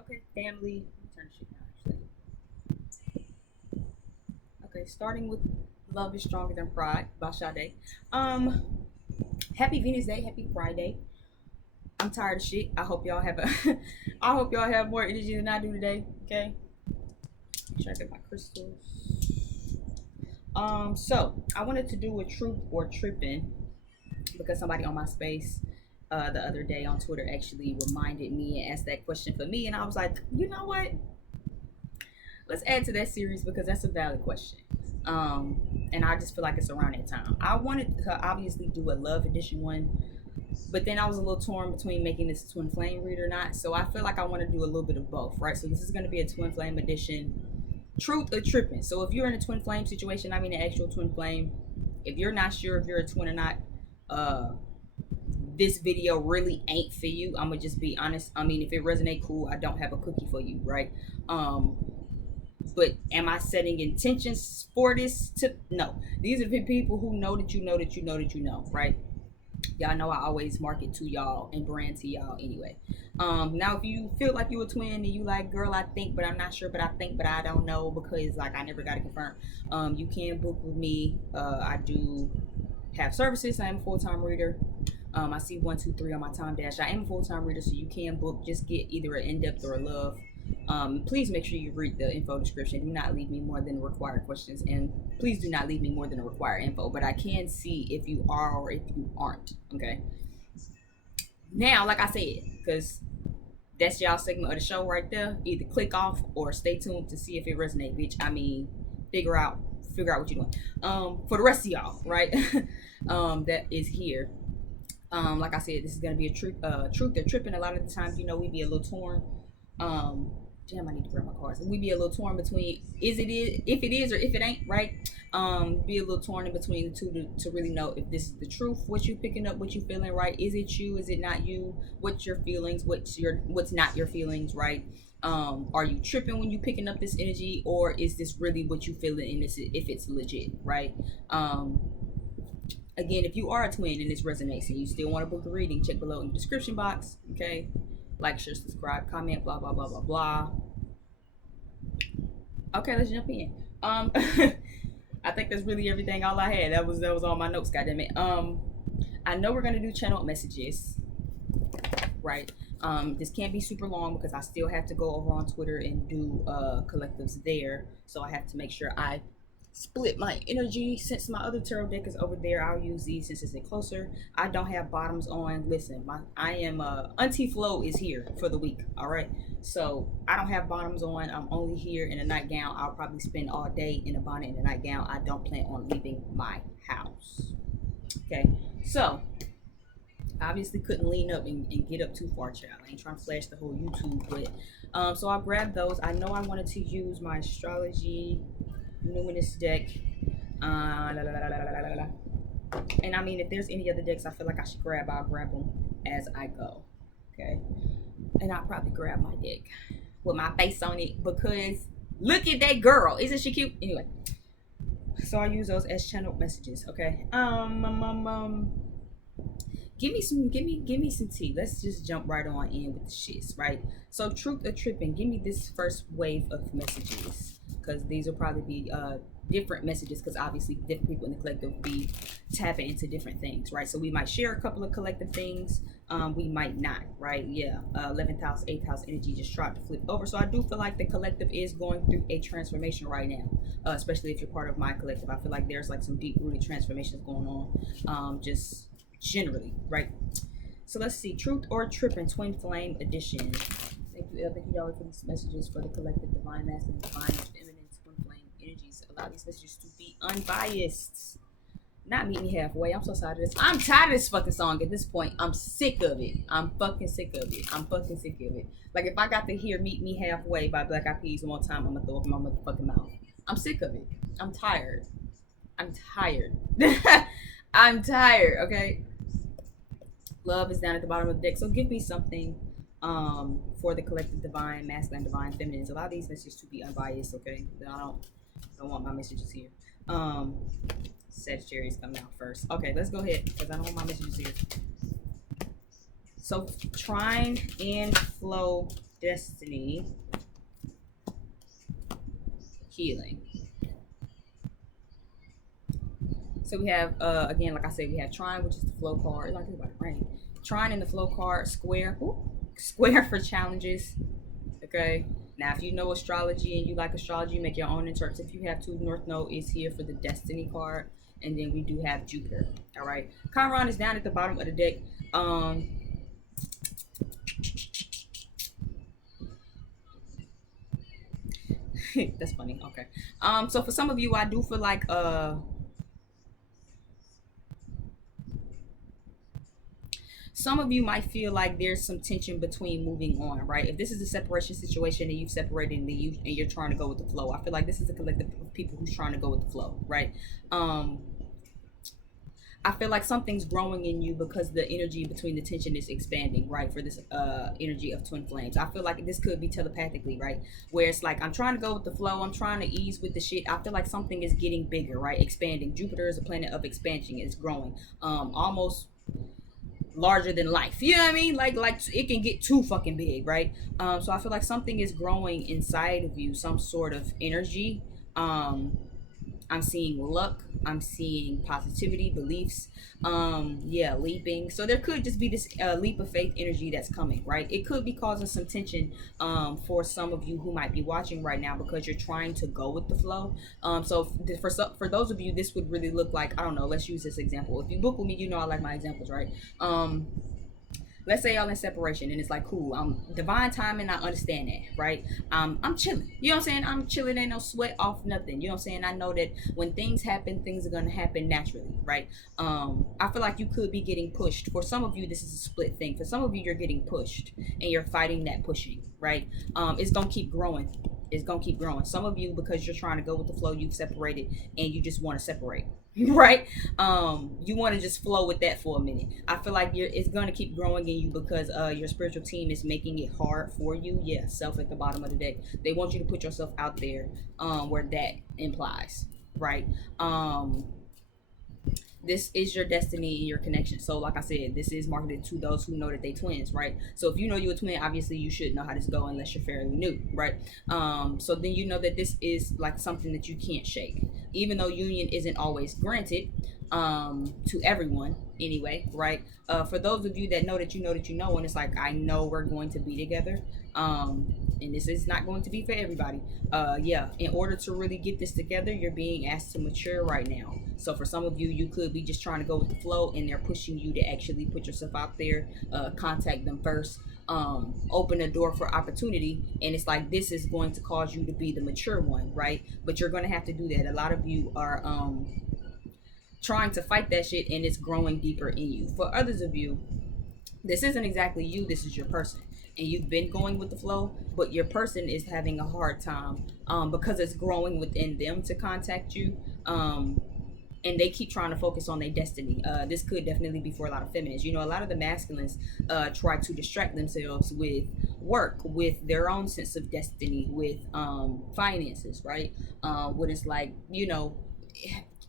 Okay, family. Let me turn the shit down actually. Okay, starting with Love is Stronger Than Pride by Sade. Um, Happy Venus Day, happy Friday. I'm tired of shit. I hope y'all have a I hope y'all have more energy than I do today. Okay. Make sure I get my crystals. So I wanted to do a truth or tripping because somebody on my space the other day on Twitter actually reminded me and asked that question for me, and I was like, you know what? Let's add to that series because that's a valid question. And I just feel like it's around that time. I wanted to obviously do a love edition one, but then I was a little torn between making this a twin flame read or not. So I feel like I want to do a little bit of both, right? So this is going to be a twin flame edition, truth or tripping. So if you're in a twin flame situation, I mean an actual twin flame, if you're not sure if you're a twin or not, uh, this video really ain't for you. I'm gonna just be honest. I mean, if it resonate, cool. I don't have a cookie for you, right? Um, but am I setting intentions for this? No. These are the people who know that you know that you know that you know, right? Y'all know I always market to y'all and brand to y'all anyway. Now if you feel like you a twin and you like, girl, I think, but I'm not sure, but I think, but I don't know because like I never got it confirmed. You can book with me. I do have services. I am a full-time reader. I see 1, 2, 3 on my time dash. I am a full-time reader, so you can book. Just get either an in-depth or a love. Please make sure you read the info description. Do not leave me more than required questions, and please do not leave me more than the required info. But I can see if you are or if you aren't. Okay. Now, like I said, because that's y'all segment of the show right there. Either click off or stay tuned to see if it resonates, bitch. I mean, figure out what you're doing. For the rest of y'all, right? That is here. Like I said, this is gonna be a truth or tripping. A lot of the times, you know, we be a little torn. Damn, I need to grab my cards. We be a little torn between if it is or if it ain't, right? Be a little torn in between the two to really know if this is the truth, what you picking up, what you feeling, right? Is it you? Is it not you? What's your feelings? What's not your feelings, right? Are you tripping when you picking up this energy, or is this really what you feeling? And if it's legit, right? Again, if you are a twin and this resonates and you still want to book a reading, check below in the description box. Okay, like, share, subscribe, comment, blah blah blah blah blah. Okay, let's jump in. I think that's really everything. All I had. That was all my notes. Goddamn it. I know we're gonna do channel messages, right? This can't be super long because I still have to go over on Twitter and do collectives there. So I have to make sure I split my energy. Since my other tarot deck is over there, I'll use these since it's closer. I don't have bottoms on. Listen, I am Auntie Flo is here for the week. All right, so I don't have bottoms on. I'm only here in a nightgown. I'll probably spend all day in a bonnet and a nightgown. I don't plan on leaving my house. Okay, so obviously couldn't lean up and get up too far, child. I ain't trying to flash the whole YouTube, but so I'll grab those. I know I wanted to use my astrology numinous deck, and I mean, if there's any other decks I feel like I should grab, I'll grab them as I go. Okay, and I'll probably grab my deck with my face on it because look at that girl, isn't she cute? Anyway, so I'll use those as channel messages. Okay. Give me some tea. Let's just jump right on in with the shits, right? So truth or tripping, give me this first wave of messages because these will probably be different messages because obviously different people in the collective be tapping into different things, right? So we might share a couple of collective things, we might not, right? Yeah, 11th house, 8th house energy just tried to flip over. So I do feel like the collective is going through a transformation right now, especially if you're part of my collective. I feel like there's like some deep rooted transformations going on, just generally, right? So let's see, truth or tripping, twin flame edition. Thank you y'all for these messages for the collective divine masculine, divine feminine twin flame energies. Allow these messages to be unbiased. Not meet me halfway. I'm so tired of this. I'm tired of this fucking song at this point. I'm sick of it. I'm fucking sick of it. I'm fucking sick of it. Like if I got to hear Meet Me Halfway by Black Eyed Peas one time, I'm gonna throw up in my motherfucking mouth. I'm sick of it. I'm tired. I'm tired. I'm tired, okay? Love is down at the bottom of the deck. So give me something for the collective divine, masculine, divine, feminine. Allow these messages to be unbiased, okay? I don't want my messages here. Sagittarius coming out first. Okay, let's go ahead because I don't want my messages here. So trine and flow destiny, healing. So we have, again, like I said, we have trine, which is the flow card. Like about rain. Trine in the flow card, square, square for challenges. Okay. Now, if you know astrology and you like astrology, make your own interpretation. If you have two, North Node is here for the destiny card, and then we do have Jupiter. All right. Chiron is down at the bottom of the deck. That's funny. Okay. So for some of you, I do feel like some of you might feel like there's some tension between moving on, right? If this is a separation situation and you've separated and you're trying to go with the flow, I feel like this is a collective of people who's trying to go with the flow, right? I feel like something's growing in you because the energy between the tension is expanding, right? For this energy of twin flames. I feel like this could be telepathically, right? Where it's like, I'm trying to go with the flow. I'm trying to ease with the shit. I feel like something is getting bigger, right? Expanding. Jupiter is a planet of expansion. It's growing. Almost larger than life. You know what I mean? Like it can get too fucking big, right? So I feel like something is growing inside of you, some sort of energy. I'm seeing luck. I'm seeing positivity, beliefs. Yeah, leaping. So there could just be this leap of faith energy that's coming, right? It could be causing some tension for some of you who might be watching right now because you're trying to go with the flow. So for those of you, this would really look like, I don't know, let's use this example. If you book with me, you know I like my examples, right? Let's say y'all in separation and it's like, cool, divine timing, I understand that, right? I'm chilling, you know what I'm saying? I'm chilling, ain't no sweat off nothing, you know what I'm saying? I know that when things happen, things are gonna happen naturally, right? I feel like you could be getting pushed. For some of you, this is a split thing. For some of you, you're getting pushed and you're fighting that pushing, right? It's gonna keep growing. It's gonna keep growing. Some of you, because you're trying to go with the flow, you've separated and you just want to separate, right? You want to just flow with that for a minute. I feel like it's gonna keep growing in you because your spiritual team is making it hard for you. Yeah, self at the bottom of the deck. They want you to put yourself out there, where that implies, right? This is your destiny and your connection. So like I said, this is marketed to those who know that they twins, right? So if you know you're a twin, obviously you should know how this go unless you're fairly new, right? So then you know that this is like something that you can't shake, even though union isn't always granted to everyone anyway, right? For those of you that know that you know that you know, and it's like, I know we're going to be together, and this is not going to be for everybody. Yeah, in order to really get this together, you're being asked to mature right now. So for some of you, you could be just trying to go with the flow and they're pushing you to actually put yourself out there, contact them first, open a door for opportunity. And it's like, this is going to cause you to be the mature one, right? But you're going to have to do that. A lot of you are trying to fight that shit and it's growing deeper in you. For others of you, this isn't exactly you, this is your person. And you've been going with the flow, but your person is having a hard time because it's growing within them to contact you. And they keep trying to focus on their destiny. This could definitely be for a lot of feminists. You know, a lot of the masculines try to distract themselves with work, with their own sense of destiny, with finances, right? What it's like, you know,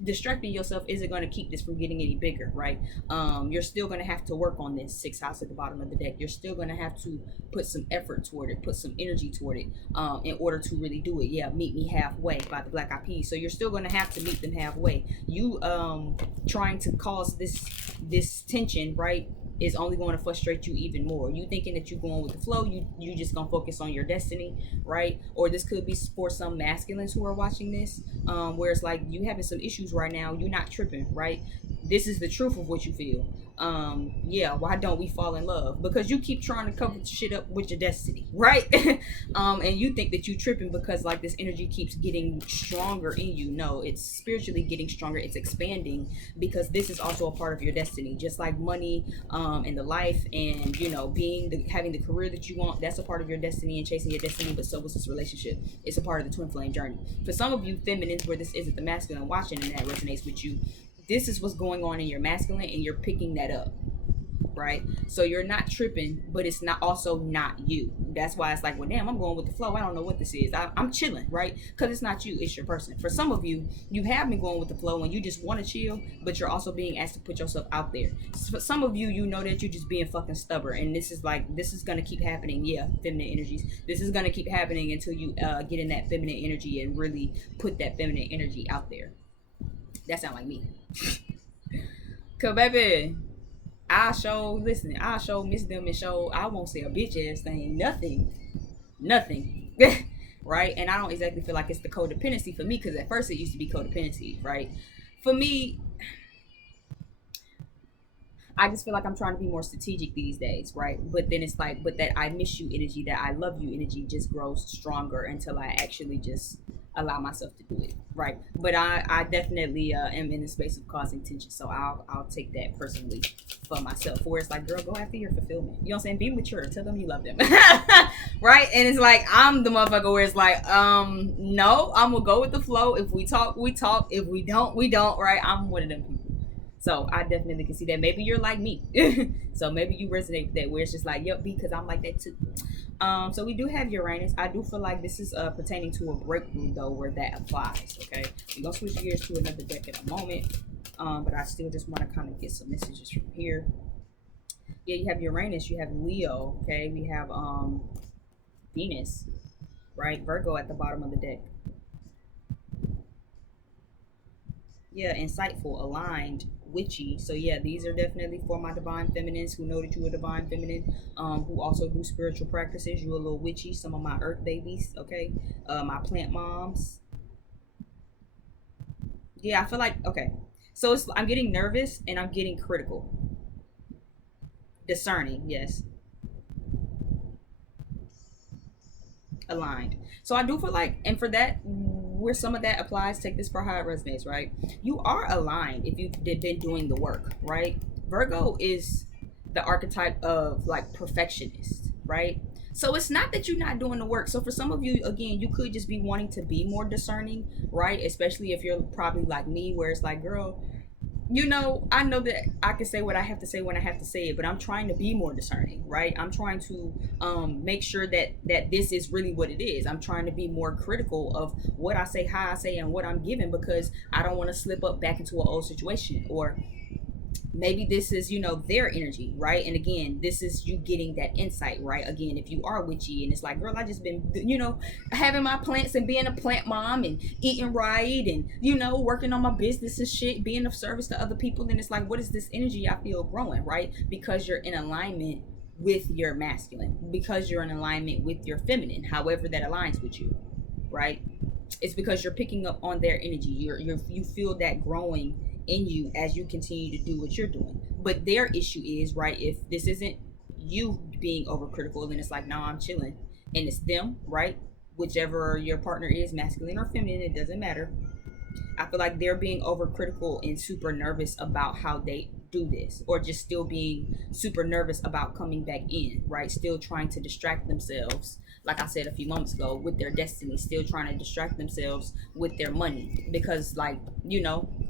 distracting yourself isn't going to keep this from getting any bigger, right? You're still going to have to work on this sixth house at the bottom of the deck. You're still going to have to put some effort toward it, put some energy toward it, in order to really do it. Yeah, meet me halfway by the Black Eyed Peas. So you're still going to have to meet them halfway. You trying to cause this tension, right, is only going to frustrate you even more. You thinking that you're going with the flow, you just gonna focus on your destiny, right? Or this could be for some masculines who are watching this, where it's like you having some issues right now, you're not tripping, right? This is the truth of what you feel. Yeah, why don't we fall in love? Because you keep trying to cover shit up with your destiny, right? And you think that you tripping because like this energy keeps getting stronger in you. No, it's spiritually getting stronger. It's expanding because this is also a part of your destiny. Just like money, and the life, and you know, having the career that you want, that's a part of your destiny and chasing your destiny. But so was this relationship. It's a part of the twin flame journey. For some of you feminines, where this isn't the masculine watching and that resonates with you, this is what's going on in your masculine and you're picking that up, right? So you're not tripping, but it's not also not you. that's why it's like, well, damn, I'm going with the flow. I don't know what this is. I'm chilling, right? Because it's not you, it's your person. For some of you, you have been going with the flow and you just want to chill, but you're also being asked to put yourself out there. For some of you, you know that you're just being fucking stubborn, and this is gonna keep happening. Yeah, feminine energies. This is gonna keep happening until you get in that feminine energy and really put that feminine energy out there. That sound like me. Cause baby, I show miss them and show I won't say a bitch ass thing. Nothing. Right? And I don't exactly feel like it's the codependency for me, because at first it used to be codependency, right? For me, I just feel like I'm trying to be more strategic these days, right? But then it's like, but that I miss you energy, that I love you energy just grows stronger until I actually just allow myself to do it, right? But I definitely am in the space of causing tension, so I'll take that personally for myself. Where it's like, girl, go after your fulfillment. You know what I'm saying? Be mature. Tell them you love them, right? And it's like I'm the motherfucker where it's like, no, I'm gonna go with the flow. If we talk, we talk. If we don't, we don't. Right? I'm one of them people. So I definitely can see that. Maybe you're like me. So maybe you resonate with that, where it's just like, yep, because I'm like that too. So we do have Uranus. I do feel like this is pertaining to a breakthrough though, where that applies. Okay. We're gonna switch gears to another deck in a moment. But I still just want to kind of get some messages from here. Yeah, you have Uranus, you have Leo, okay, we have Venus, right? Virgo at the bottom of the deck. Yeah, insightful, aligned, witchy. So yeah, these are definitely for my divine feminines who know that you're a divine feminine, who also do spiritual practices. You're a little witchy. Some of my earth babies, okay, my plant moms. Yeah, I feel like, okay, so I'm getting nervous and I'm getting critical, discerning, yes, aligned. So I do feel like, and for that, where some of that applies, take this for how it resonates, right? You are aligned if you've been doing the work, right? Virgo is the archetype of like perfectionist, right? So it's not that you're not doing the work. So for some of you, again, you could just be wanting to be more discerning, right? Especially if you're probably like me, where it's like, girl, I know that I can say what I have to say when I have to say it, but I'm trying to be more discerning, right? I'm trying to make sure that this is really what it is. I'm trying to be more critical of what I say, how I say, and what I'm giving, because I don't want to slip up back into an old situation. Or maybe this is their energy, right? And again, this is you getting that insight, right? Again, if you are witchy and it's like, girl, I just been having my plants and being a plant mom and eating right and working on my business and shit, being of service to other people, then it's like, what is this energy I feel growing, right? Because you're in alignment with your masculine, because you're in alignment with your feminine, however that aligns with you, right? It's because you're picking up on their energy. You feel that growing in you as you continue to do what you're doing. But their issue is, right, if this isn't you being overcritical, then it's like, no, I'm chilling. And it's them, right? Whichever your partner is, masculine or feminine, it doesn't matter. I feel like they're being overcritical and super nervous about how they do this, or just still being super nervous about coming back in, right? Still trying to distract themselves, like I said a few moments ago, with their destiny, still trying to distract themselves with their money, because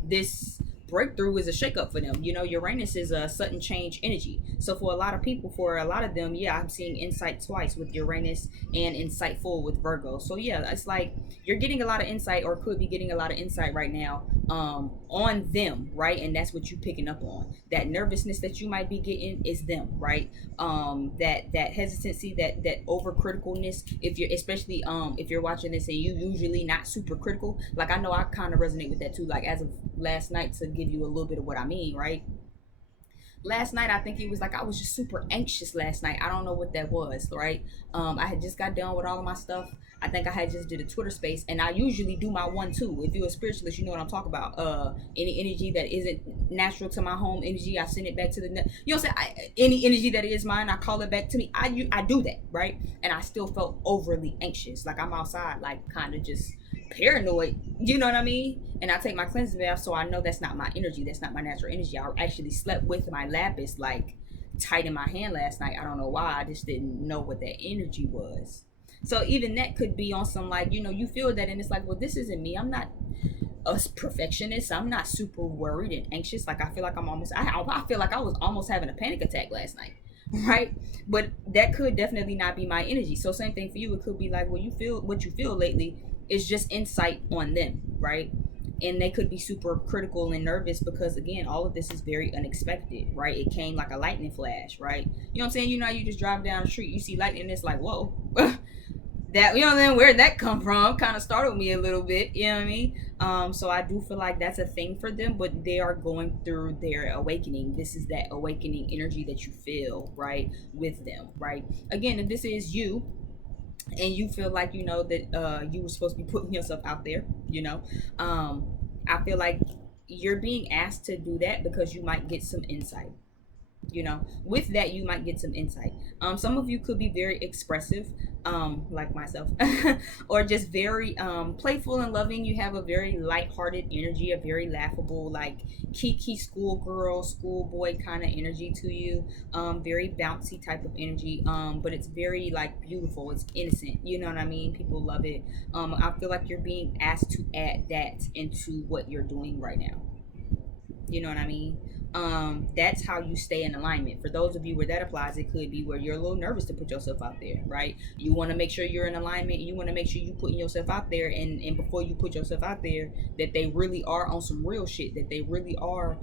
this breakthrough is a shakeup for them. Uranus is a sudden change energy. So for a lot of people, for a lot of them, yeah, I'm seeing insight twice with Uranus and insightful with Virgo. So yeah, it's like you're getting a lot of insight, or could be getting a lot of insight right now on them, right? And that's what you're picking up on. That nervousness that you might be getting is them, right? That hesitancy, that overcriticalness. If you're especially if you're watching this and you usually not super critical, like I know I kind of resonate with that too. Like as of last night, to give you a little bit of what I mean, right? Last night, I think it was like I was just super anxious last night. I don't know what that was, right? I had just got done with all of my stuff. I think I had just did a Twitter space, and I usually do my 1-2. If you're a spiritualist, you know what I'm talking about. Any energy that isn't natural to my home energy, I send it back to the net. You know what I'm saying? Any energy that is mine, I call it back to me. I do that, right? And I still felt overly anxious, like I'm outside, like kind of just paranoid. You know what I mean? And I take my cleansing bath, so I know that's not my energy. That's not my natural energy. I actually slept with my lapis like tight in my hand last night. I don't know why. I just didn't know what that energy was. So even that could be on some like, you feel that and it's like, well, this isn't me. I'm not a perfectionist. I'm not super worried and anxious. Like I feel like I feel like I was almost having a panic attack last night. right? But that could definitely not be my energy. So same thing for you. It could be like, well, you feel what you feel lately is just insight on them, right? And they could be super critical and nervous because again, all of this is very unexpected, right? It came like a lightning flash, right? You know what I'm saying? You know, you just drive down the street, you see lightning, and it's like, whoa. That, you know what I mean, where'd that come from, kind of startled me a little bit, you know what I mean? So I do feel like that's a thing for them, but they are going through their awakening. This is that awakening energy that you feel, right, with them, right? Again, if this is you and you feel like, you know, that you were supposed to be putting yourself out there, you know, I feel like you're being asked to do that because you might get some insight. You know, with that you might get some insight. Some of you could be very expressive, like myself, or just very playful and loving. You have a very light-hearted energy, a very laughable, like kiki schoolgirl, schoolboy kind of energy to you. Very bouncy type of energy, but it's very like beautiful, it's innocent, you know what I mean? People love it. I feel like you're being asked to add that into what you're doing right now, you know what I mean? That's how you stay in alignment. For those of you where that applies, it could be where you're a little nervous to put yourself out there, right? You want to make sure you're in alignment. You want to make sure you putting yourself out there, and before you put yourself out there, that they really are on some real shit, that they really are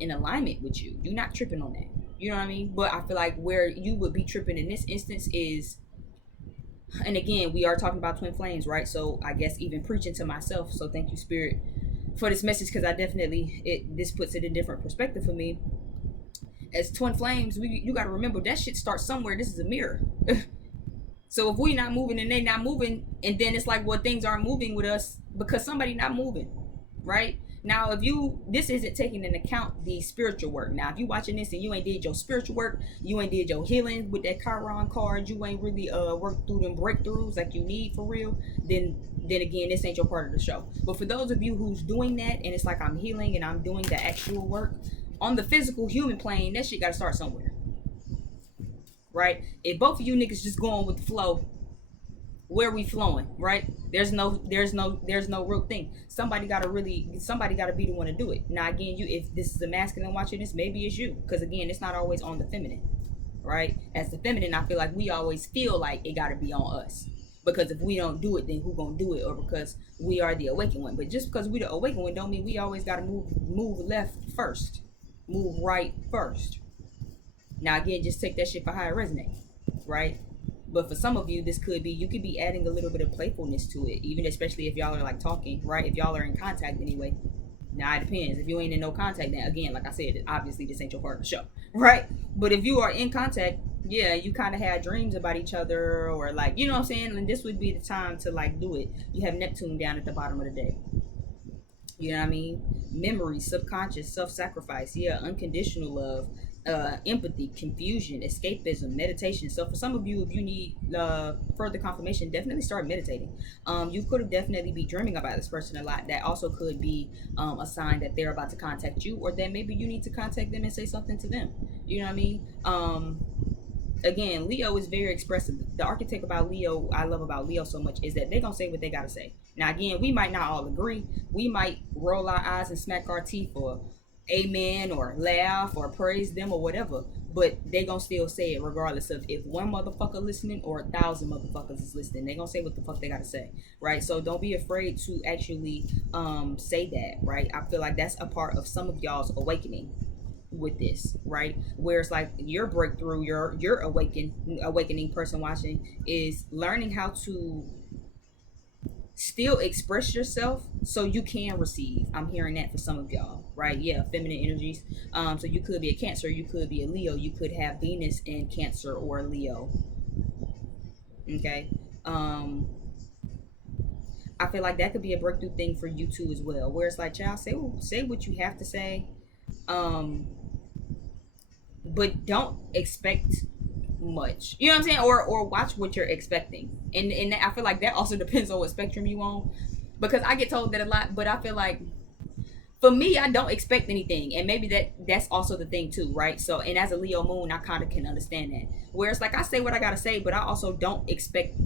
in alignment with you. You're not tripping on that, you know what I mean? But I feel like where you would be tripping in this instance is, and again, we are talking about twin flames, right? So I guess even preaching to myself, so thank you, spirit, for this message, because I definitely, this puts it in different perspective for me. As twin flames, you got to remember that shit starts somewhere. This is a mirror. So if we not moving and they not moving, and then it's like, well, things aren't moving with us because somebody not moving, right? Now, if you, this isn't taking into account the spiritual work. Now, if you watching this and you ain't did your spiritual work, you ain't did your healing with that Chiron card, you ain't really worked through them breakthroughs like you need for real, then again, this ain't your part of the show. But for those of you who's doing that, and it's like I'm healing and I'm doing the actual work on the physical human plane, that shit got to start somewhere, right? If both of you niggas just going with the flow, where we flowing, right? There's no real thing. Somebody gotta be the one to do it. Now again, you, if this is a masculine watching this, maybe it's you, because again, it's not always on the feminine, right? As the feminine, I feel like we always feel like it gotta be on us, because if we don't do it, then who gonna do it? Or because we are the awakened one. But just because we the awakened one don't mean we always gotta move left first, move right first. Now again, just take that shit for how it resonates, right? But for some of you, this could be, you could be adding a little bit of playfulness to it, even especially if y'all are like talking, right? If y'all are in contact anyway. Now it depends. If you ain't in no contact, then again, like I said, obviously this ain't your part of the show, right? But if you are in contact, yeah, you kind of had dreams about each other, or like, you know what I'm saying? And this would be the time to like do it. You have Neptune down at the bottom of the day. You know what I mean? Memory, subconscious, self-sacrifice, yeah, unconditional love, empathy, confusion, escapism, meditation. So for some of you, if you need further confirmation, definitely start meditating. You could have definitely be dreaming about this person a lot. That also could be a sign that they're about to contact you, or that maybe you need to contact them and say something to them. You know what I mean? Again, Leo is very expressive. The architect about Leo, I love about Leo so much, is that they're gonna say what they gotta say. Now again, we might not all agree. We might roll our eyes and smack our teeth, or amen, or laugh, or praise them, or whatever, but they gonna still say it regardless of if one motherfucker listening or 1,000 motherfuckers is listening. They gonna say what the fuck they gotta say, right? So don't be afraid to actually say that, right? I feel like that's a part of some of y'all's awakening with this, right? Where it's like your breakthrough, your awakening person watching is learning how to still express yourself so you can receive. I'm hearing that for some of y'all, right? Yeah, feminine energies. So you could be a Cancer, you could be a Leo, you could have Venus in Cancer or Leo. Okay. I feel like that could be a breakthrough thing for you too as well, where it's like, child, say what you have to say, but don't expect much, you know what I'm saying, or watch what you're expecting, and I feel like that also depends on what spectrum you on, because I get told that a lot, but I feel like for me, I don't expect anything, and maybe that's also the thing too, right? So, and as a Leo moon, I kind of can understand that, where it's like I say what I gotta say, but I also don't expect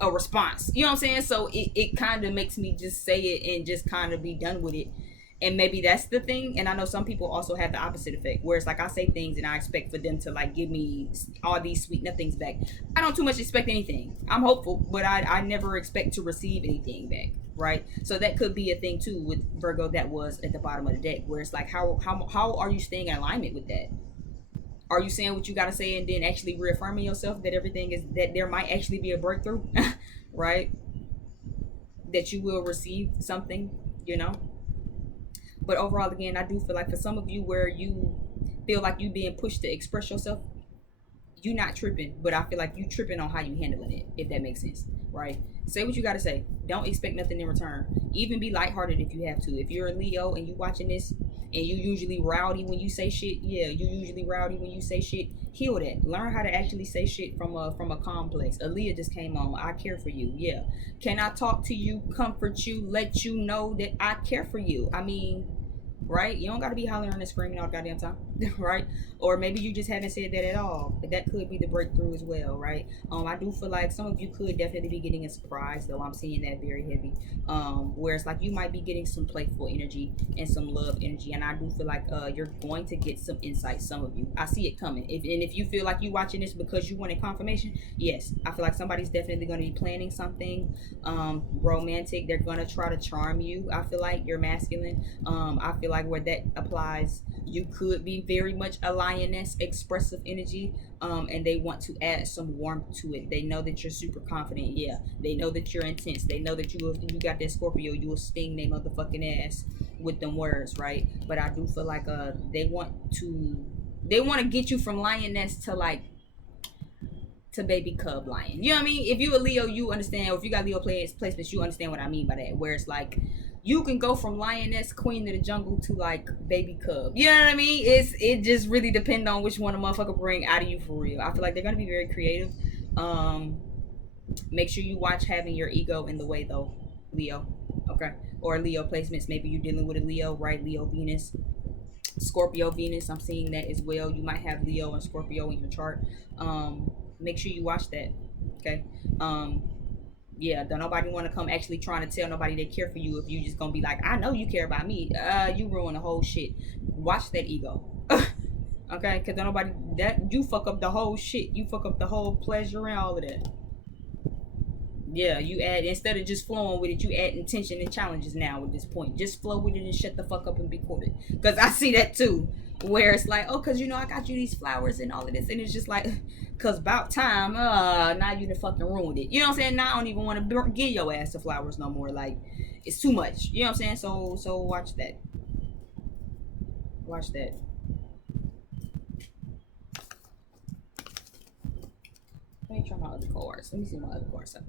a response, you know what I'm saying? So it kind of makes me just say it and just kind of be done with it. And maybe that's the thing. And I know some people also have the opposite effect, where it's like I say things and I expect for them to like give me all these sweet nothings back. I don't too much expect anything. I'm hopeful, but I never expect to receive anything back, right? So that could be a thing too with Virgo that was at the bottom of the deck, where it's like how are you staying in alignment with that? Are you saying what you got to say and then actually reaffirming yourself that everything is, that there might actually be a breakthrough, right? That you will receive something, you know? But overall, again, I do feel like for some of you where you feel like you being pushed to express yourself, you not tripping, but I feel like you tripping on how you handling it, if that makes sense, right? Say what you gotta say. Don't expect nothing in return. Even be lighthearted if you have to. If you're a Leo and you watching this and you usually rowdy when you say shit, yeah, you usually rowdy when you say shit. Heal that. Learn how to actually say shit from a calm place. Aaliyah just came on. I care for you. Yeah. Can I talk to you, comfort you, let you know that I care for you? I mean, right? You don't got to be hollering and screaming all the goddamn time, right? Or maybe you just haven't said that at all. But that could be the breakthrough as well, right? I do feel like some of you could definitely be getting a surprise, though. I'm seeing that very heavy. Where it's like you might be getting some playful energy and some love energy, and I do feel like you're going to get some insight. Some of you, I see it coming. If you feel like you watching this because you wanted confirmation, yes, I feel like somebody's definitely going to be planning something romantic. They're going to try to charm you. I feel like you're masculine. I feel like where that applies, you could be very much a lioness, expressive energy, and they want to add some warmth to it. They know that you're super confident. Yeah, they know that you're intense. They know that you got that Scorpio. You will sting their motherfucking ass with them words, right? But I do feel like they want to get you from lioness to like to baby cub lion. You know what I mean? If you a Leo, you understand. Or if you got Leo placements, you understand what I mean by that. Where it's like you can go from lioness, queen of the jungle to like baby cub. You know what I mean? It just really depends on which one a motherfucker bring out of you for real. I feel like they're gonna be very creative. Make sure you watch having your ego in the way though, Leo. Okay, or Leo placements. Maybe you're dealing with a Leo, right? Leo Venus. Scorpio Venus, I'm seeing that as well. You might have Leo and Scorpio in your chart. Make sure you watch that. Okay. Yeah, don't nobody want to come actually trying to tell nobody they care for you if you just gonna be like, I know you care about me. You ruin the whole shit. Watch that ego. Okay, because don't nobody that you fuck up the whole shit. You fuck up the whole pleasure and all of that. Yeah, you add, instead of just flowing with it, you add intention and challenges now at this point. Just flow with it and shut the fuck up and be quoted. Because I see that too. Where it's like, oh, because you know, I got you these flowers and all of this. And it's just like, because about time, now you done fucking ruined it. You know what I'm saying? Now I don't even want to give your ass the flowers no more. Like, it's too much. You know what I'm saying? So watch that. Watch that. Let me try my other cards. Let me see my other cards up.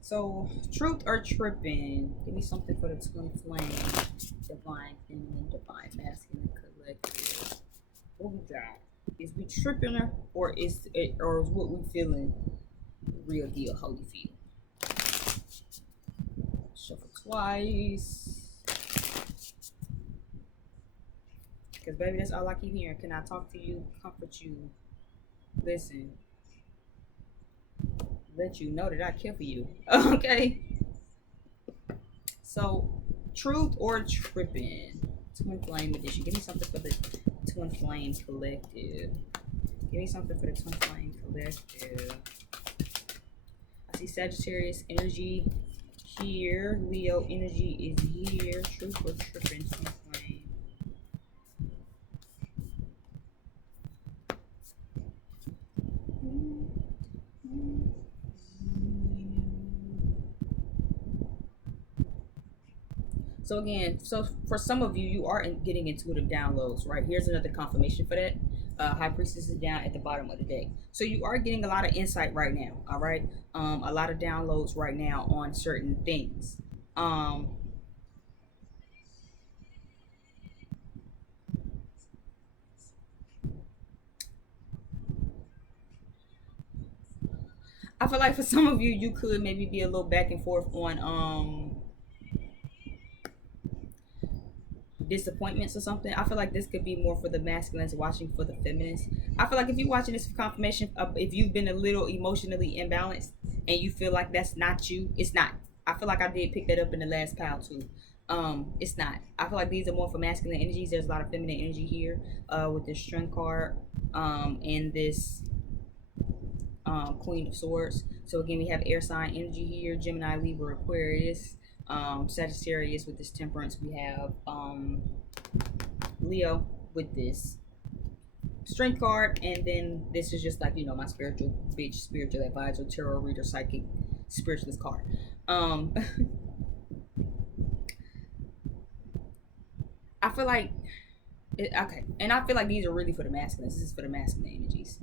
So, truth or tripping? Give me something for the Twinflame. Divine feminine, divine masculine, collective. What we got? Is we tripping or is what we feeling real deal, holy feel? Shuffle twice. Because, baby, that's all I keep hearing. Can I talk to you, comfort you, listen, let you know that I care for you? Okay. So, truth or tripping? Twinflame edition. Give me something for the Twinflame collective. Give me something for the Twinflame collective. I see Sagittarius energy here. Leo energy is here. Truth or tripping? Twinflame. So again, so for some of you, you are getting intuitive downloads, right? Here's another confirmation for that. High Priestess is down at the bottom of the deck. So you are getting a lot of insight right now, all right? A lot of downloads right now on certain things. I feel like for some of you, you could maybe be a little back and forth on disappointments or something. I feel like this could be more for the masculines watching for the feminines. I feel like if you're watching this for confirmation, if you've been a little emotionally imbalanced and you feel like that's not you, it's not. I feel like I did pick that up in the last pile too. It's not. I feel like these are more for masculine energies. There's a lot of feminine energy here, with this strength card, and this Queen of Swords. So again, we have air sign energy here: Gemini, Libra, Aquarius, Sagittarius with this Temperance. We have Leo with this strength card, and then this is just like, you know, my spiritual bitch, spiritual advisor, tarot reader, psychic, spiritualist card. I feel like okay, and I feel like these are really for the masculines. This is for the masculine energies.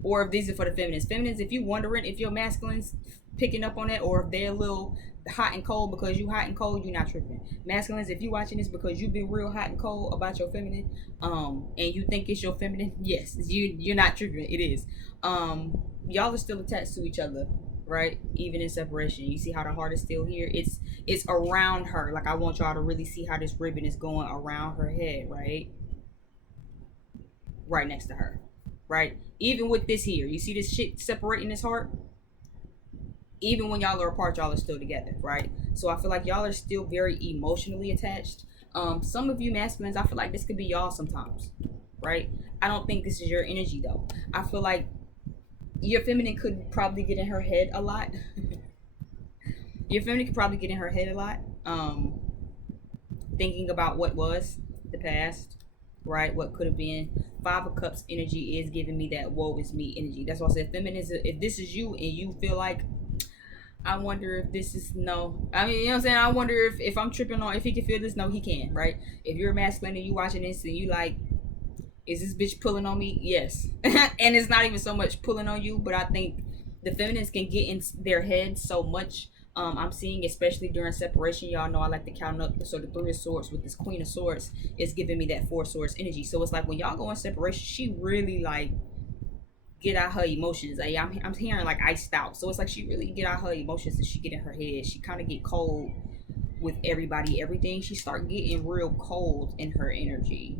Or if these are for the feminines. Feminines, if you're wondering if your masculines picking up on it, or if they're a little hot and cold because you hot and cold, you're not tripping. Masculines, if you watching this because you've been real hot and cold about your feminine, and you think it's your feminine, yes, you're not tripping. It is. Y'all are still attached to each other, right? Even in separation, you see how the heart is still here. It's around her. Like, I want y'all to really see how this ribbon is going around her head, right? Right next to her, right? Even with this here, you see this shit separating this heart. Even when y'all are apart, y'all are still together, right? So I feel like y'all are still very emotionally attached. Some of you masculines, I feel like this could be y'all sometimes, right? I don't think this is your energy though. I feel like your feminine could probably get in her head a lot. Your feminine could probably get in her head a lot, thinking about what was the past, right? What could have been. Five of Cups energy is giving me that woe is me energy. That's why I said feminine is, if this is you and you feel like, I wonder if this is, no. I mean, you know what I'm saying? I wonder if I'm tripping on, if he can feel this. No, he can, right? If you're masculine and you watching this and you like, is this bitch pulling on me? Yes. And it's not even so much pulling on you, but I think the feminines can get in their heads so much. I'm seeing, especially during separation, y'all know I like to count up. So the Three of Swords with this Queen of Swords is giving me that Four of Swords energy. So it's like when y'all go in separation, she really like get out her emotions. Like, I'm hearing like iced out. So it's like she really get out her emotions and she get in her head. She kind of get cold with everybody, everything. She start getting real cold in her energy.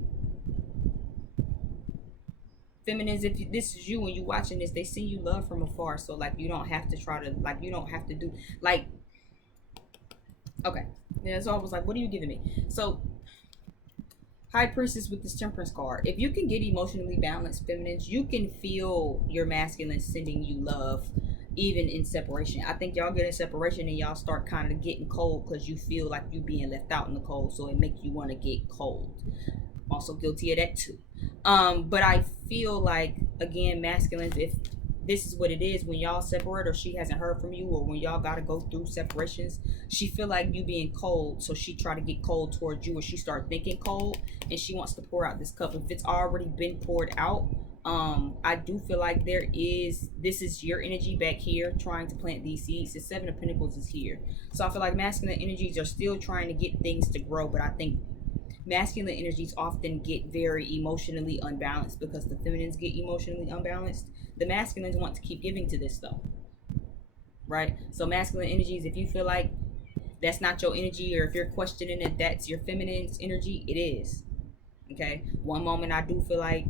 Feminines, if this is you and you watching this, they see you love from afar. So like, you don't have to try to, like, you don't have to do like, okay, yeah. So I was like, what are you giving me? So High Priestess with this Temperance card. If you can get emotionally balanced feminines, you can feel your masculine sending you love even in separation. I think y'all get in separation and y'all start kind of getting cold because you feel like you being left out in the cold, so it makes you want to get cold. Also guilty of that too. But I feel like, again, masculines, if this is what it is, when y'all separate or she hasn't heard from you, or when y'all gotta go through separations, she feel like you being cold, so she try to get cold towards you, or she start thinking cold and she wants to pour out this cup. If it's already been poured out, I do feel like this is your energy back here trying to plant these seeds. The Seven of Pentacles is here, so I feel like masculine energies are still trying to get things to grow, but I think masculine energies often get very emotionally unbalanced because the feminines get emotionally unbalanced. The masculines want to keep giving to this though, right? So masculine energies, if you feel like that's not your energy, or if you're questioning if that's your feminine's energy, it is. Okay, one moment I do feel like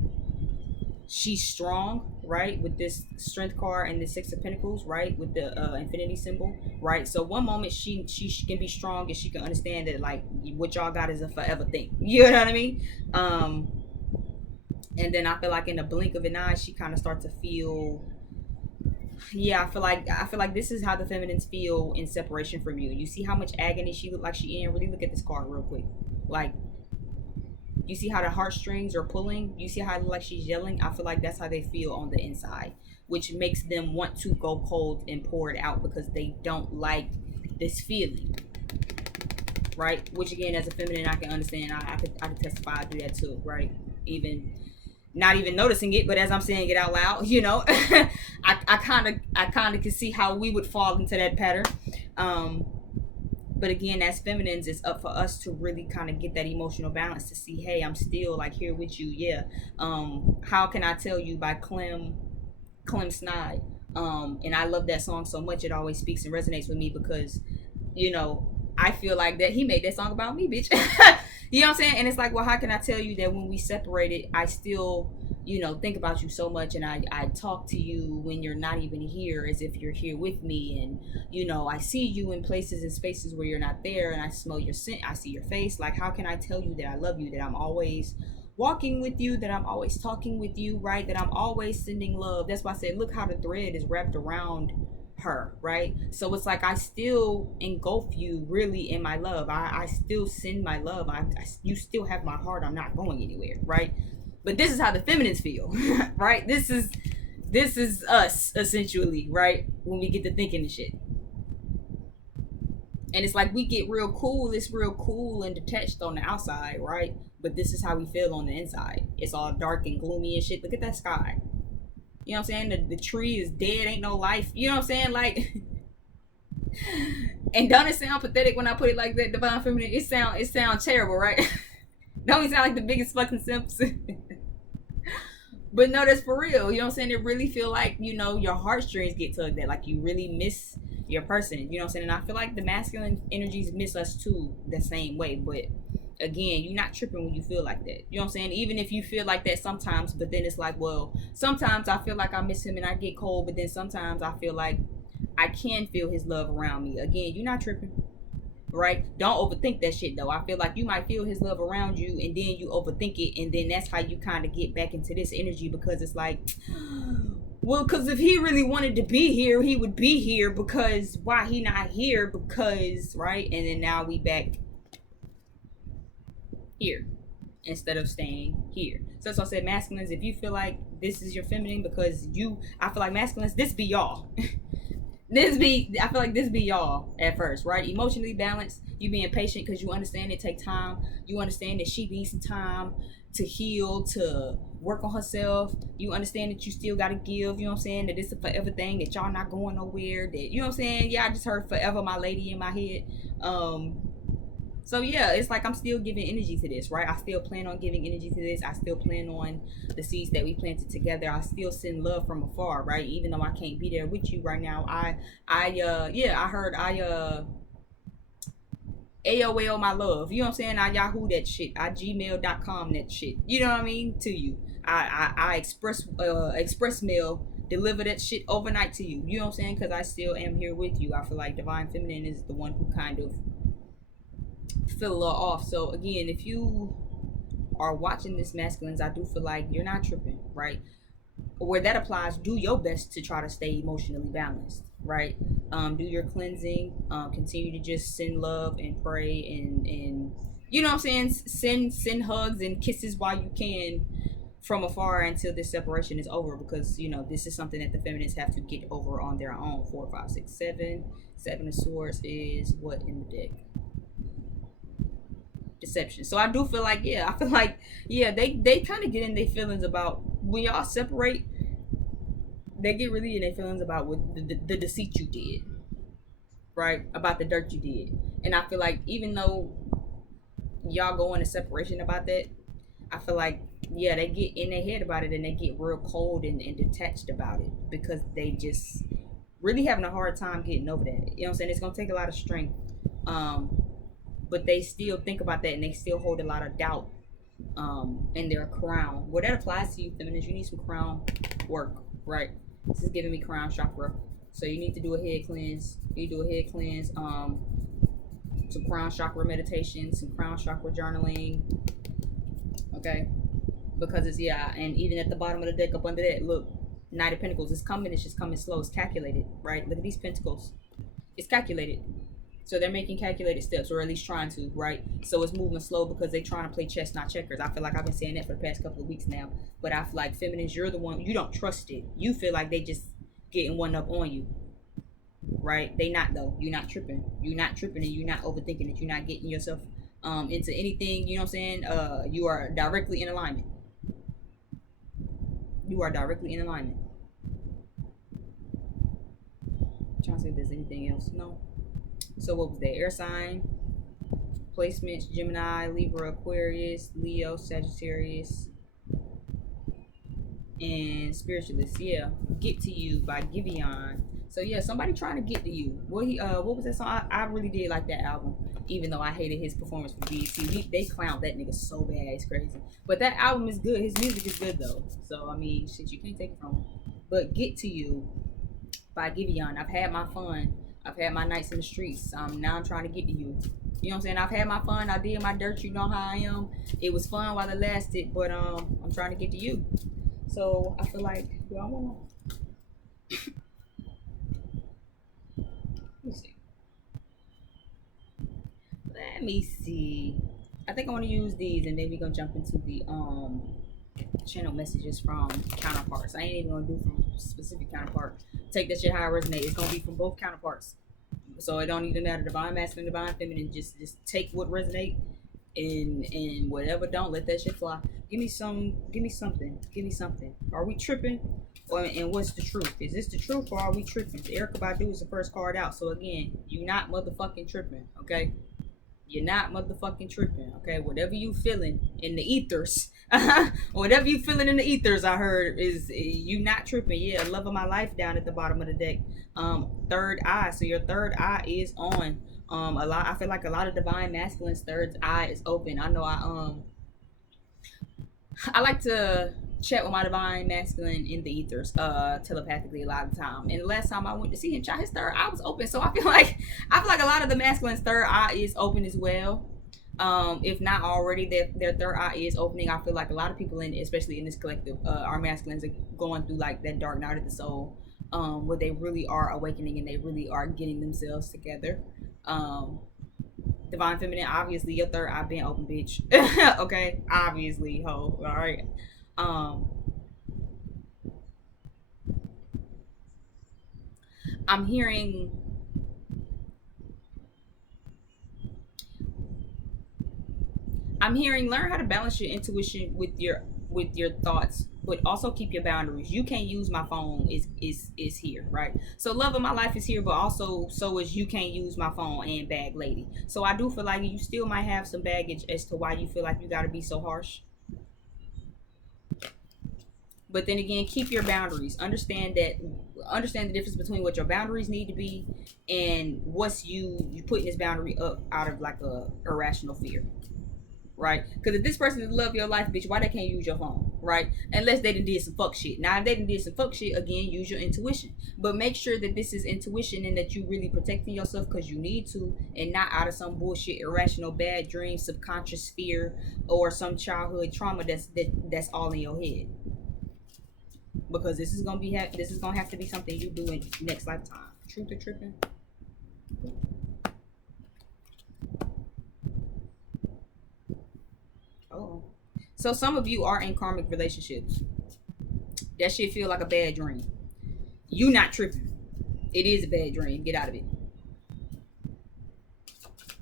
she's strong, right, with this Strength card and the Six of Pentacles, right, with the infinity symbol, right? So one moment she can be strong and she can understand that like what y'all got is a forever thing, you know what I mean? And then I feel like in the blink of an eye she kind of starts to feel, yeah, I feel like this is how the feminines feel in separation from you. You see how much agony she look like she in. Really look at this card real quick. Like, you see how the heartstrings are pulling? You see how it look like she's yelling? I feel like that's how they feel on the inside, which makes them want to go cold and pour it out because they don't like this feeling, right? Which again, as a feminine, I can understand. I could testify. I do that too, right? Even not even noticing it, but as I'm saying it out loud, you know, I kind of can see how we would fall into that pattern. But again, as feminines, it's up for us to really kind of get that emotional balance to see, hey, I'm still like here with you. Yeah. How Can I Tell You by Clem Snide. And I love that song so much. It always speaks and resonates with me because, you know, I feel like that he made that song about me, bitch. You know what I'm saying? And it's like, well, how can I tell you that when we separated, I still, you know, think about you so much, and I talk to you when you're not even here as if you're here with me, and you know, I see you in places and spaces where you're not there, and I smell your scent, I see your face. Like, how can I tell you that I love you, that I'm always walking with you, that I'm always talking with you, right? That I'm always sending love. That's why I said, look how the thread is wrapped around her, right? So it's like I still engulf you really in my love. I still send my love. You still have my heart. I'm not going anywhere, right? But this is how the feminines feel, right? This is us essentially, right? When we get to thinking and shit. And it's like we get real cool. It's real cool and detached on the outside, right? But this is how we feel on the inside. It's all dark and gloomy and shit. Look at that sky. You know what I'm saying? The tree is dead, ain't no life. You know what I'm saying? Like, and don't it sound pathetic when I put it like that, divine feminine? It sounds terrible, right? Don't we sound like the biggest fucking simps? But no, that's for real. You know what I'm saying? It really feel like, you know, your heartstrings get tugged at. Like you really miss your person. You know what I'm saying? And I feel like the masculine energies miss us too the same way. But again, you're not tripping when you feel like that. You know what I'm saying? Even if you feel like that sometimes, but then it's like, well, sometimes I feel like I miss him and I get cold, but then sometimes I feel like I can feel his love around me. Again, you're not tripping, right? Don't overthink that shit though. I feel like you might feel his love around you and then you overthink it, and then that's how you kind of get back into this energy, because it's like, well, because if he really wanted to be here, he would be here, because why he not here? Because, right? And then now we back here instead of staying here. So that's why I said masculines, if you feel like this is your feminine, because I feel like masculines, this be y'all. I feel like this be y'all at first, right? Emotionally balanced, you being patient because you understand it take time. You understand that she needs some time to heal, to work on herself. You understand that you still gotta give, you know what I'm saying? That it's a forever thing, that y'all not going nowhere, that, you know what I'm saying? Yeah, I just heard forever my lady in my head. So yeah, it's like I'm still giving energy to this, right? I still plan on giving energy to this. I still plan on the seeds that we planted together. I still send love from afar, right? Even though I can't be there with you right now. I heard AOL my love. You know what I'm saying? I Yahoo that shit. I gmail.com that shit. You know what I mean? To you. I express mail, deliver that shit overnight to you. You know what I'm saying? Because I still am here with you. I feel like Divine Feminine is the one who kind of feel a little off. So again, if you are watching this masculines, I do feel like you're not tripping, right? Where that applies, do your best to try to stay emotionally balanced, right? Do your cleansing, continue to just send love and pray, and you know what I'm saying, send hugs and kisses while you can from afar until this separation is over, because you know this is something that the feminists have to get over on their own. 4, 5, 6, 7. 7 of Swords is what in the deck? Deception. So I do feel like, yeah, I feel like, yeah, they kind of get in their feelings about when y'all separate. They get really in their feelings about what the deceit you did, right? About the dirt you did. And I feel like even though y'all go into separation about that, I feel like, yeah, they get in their head about it, and they get real cold and detached about it, because they just really having a hard time getting over that. You know what I'm saying? It's gonna take a lot of strength. But they still think about that, and they still hold a lot of doubt in their crown. Well, that applies to you, feminists. You need some crown work, right? This is giving me crown chakra. So you need to do a head cleanse. You do a head cleanse, some crown chakra meditation, some crown chakra journaling. Okay? Because it's, yeah, and even at the bottom of the deck up under that, look, Knight of Pentacles. It's coming, it's just coming slow. It's calculated, right? Look at these pentacles. It's calculated. So they're making calculated steps, or at least trying to, right? So it's moving slow because they're trying to play chess, not checkers. I feel like I've been saying that for the past couple of weeks now. But I feel like feminines, you're the one, you don't trust it. You feel like they just getting one up on you, right? They not though. You're not tripping. You're not tripping, and you're not overthinking it. You're not getting yourself into anything, you know what I'm saying? You are directly in alignment. You are directly in alignment. I'm trying to see if there's anything else. No. So what was that? Air sign placements: Gemini, Libra, Aquarius, Leo, Sagittarius, and spiritualist. Yeah, Get to You by Giveon. So yeah, somebody trying to get to you. What was that song? I really did like that album. Even though I hated his performance for BET, they clowned that nigga so bad, it's crazy. But that album is good. His music is good though. So I mean, shit, you can't take it from him. But Get to You by Giveon. I've had my fun. I've had my nights in the streets. Now I'm trying to get to you. You know what I'm saying? I've had my fun. I did my dirt. You know how I am. It was fun while it lasted, but I'm trying to get to you. So I feel like, do I wanna? Let me see. Let me see. I think I want to use these, and then we're gonna jump into the channel messages from counterparts. I ain't even gonna do from specific counterpart. Take that shit how it resonates. It's gonna be from both counterparts. So it don't even matter, divine masculine, divine feminine. Just take what resonate, and whatever don't, let that shit fly. Give me something. Give me something. Are we tripping? And what's the truth? Is this the truth, or are we tripping? Erykah Badu is the first card out. So again, you not motherfucking tripping, okay? You're not motherfucking tripping, okay? Whatever you feeling in the ethers, whatever you feeling in the ethers, I heard is you not tripping. Yeah, love of my life down at the bottom of the deck. Third eye. So your third eye is on. A lot. I feel like a lot of divine masculines' third eye is open. I know. I like to chat with my divine masculine in the ethers, telepathically a lot of the time. And the last time I went to see him chat, his third eye was open. So I feel like a lot of the masculine's third eye is open as well. If not already, their third eye is opening. I feel like a lot of people especially in this collective, our masculines are going through like that dark night of the soul, where they really are awakening and they really are getting themselves together. Divine feminine, obviously your third eye been open, bitch. Okay, obviously, ho. All right. I'm hearing learn how to balance your intuition with your thoughts, but also keep your boundaries. You can't use my phone is here, right? So love of my life is here, but also so is you can't use my phone and bag lady. So I do feel like you still might have some baggage as to why you feel like you gotta be so harsh. But then again, keep your boundaries. Understand the difference between what your boundaries need to be and what's you putting this boundary up out of like a irrational fear. Right? Because if this person is love your life, bitch, why they can't use your phone, right? Unless they did some fuck shit. Now, if they did some fuck shit, again, use your intuition. But make sure that this is intuition and that you really protecting yourself because you need to, and not out of some bullshit, irrational, bad dream, subconscious fear, or some childhood trauma that's all in your head. Because this is gonna have to be something you do in next lifetime. Truth or tripping? Oh. So some of you are in karmic relationships. That shit feel like a bad dream. You not tripping. It is a bad dream. Get out of it.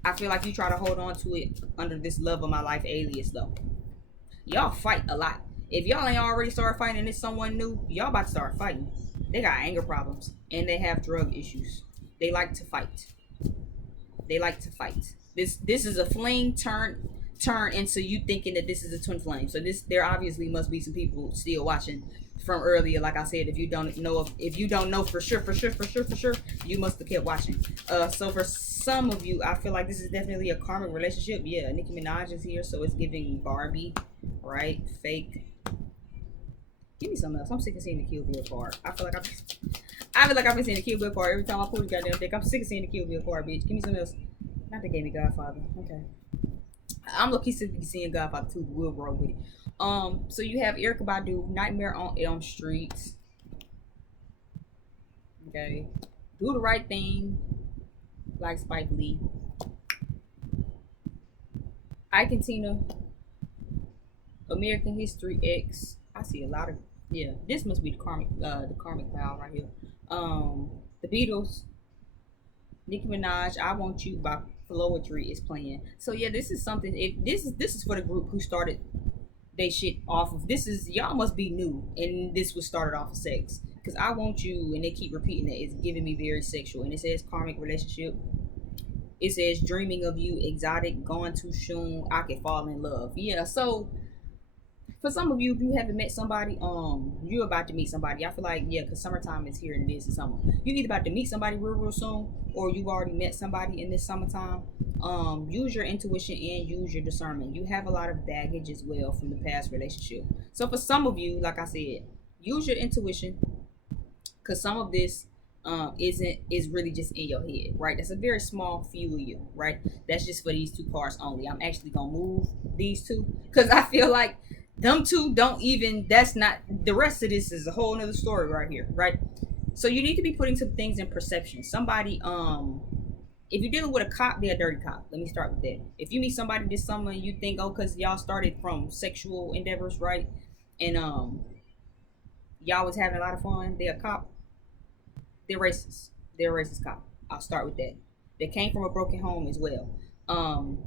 I feel like you try to hold on to it under this love of my life alias though. Y'all fight a lot. If y'all ain't already started fighting and it's someone new, y'all about to start fighting. They got anger problems and they have drug issues. They like to fight. This is a fling turn into you thinking that this is a twin flame. So there obviously must be some people still watching from earlier. Like I said, if you don't know for sure, you must have kept watching. So for some of you, I feel like this is definitely a karmic relationship. Yeah, Nicki Minaj is here, so it's giving Barbie, right? Fake. Give me something else. I'm sick of seeing the Kill Bill card. I feel like I've been seeing the Kill Bill card every time I pull the goddamn deck. I'm sick of seeing the Kill Bill card, bitch. Give me something else. Not they gave me Godfather. Okay. I'm lucky to be seeing Godfather 2. We'll roll with it. So you have Erykah Badu, Nightmare on Elm Street. Okay. Do the Right Thing, like Spike Lee. Ike and Tina, American History X. I see a lot of this must be the karmic pal right here. The Beatles, Nicki Minaj, I Want You by Poetry is playing. So yeah, this is something. This is for the group who started they shit off of. This is y'all must be new, and this was started off of sex. Cause I Want You, and they keep repeating it. It's giving me very sexual, and it says karmic relationship. It says dreaming of you, exotic, gone too soon. I could fall in love. Yeah, so for some of you, if you haven't met somebody, you're about to meet somebody. I feel like, yeah, because summertime is here and it is the summer. You either about to meet somebody real soon, or you've already met somebody in this summertime. Use your intuition and use your discernment. You have a lot of baggage as well from the past relationship. So for some of you, like I said, use your intuition, because some of this is really just in your head, right? That's a very small few of you, right? That's just for these two cards only. I'm actually gonna move these two because I feel like them two don't even. That's not the rest of this is a whole nother story right here, right? So you need to be putting some things in perception. Somebody, if you're dealing with a cop, they're a dirty cop. Let me start with that. If you meet somebody this summer and you think, oh, because y'all started from sexual endeavors, right? And y'all was having a lot of fun, they're a cop. They're racist. They're a racist cop. I'll start with that. They came from a broken home as well. Um,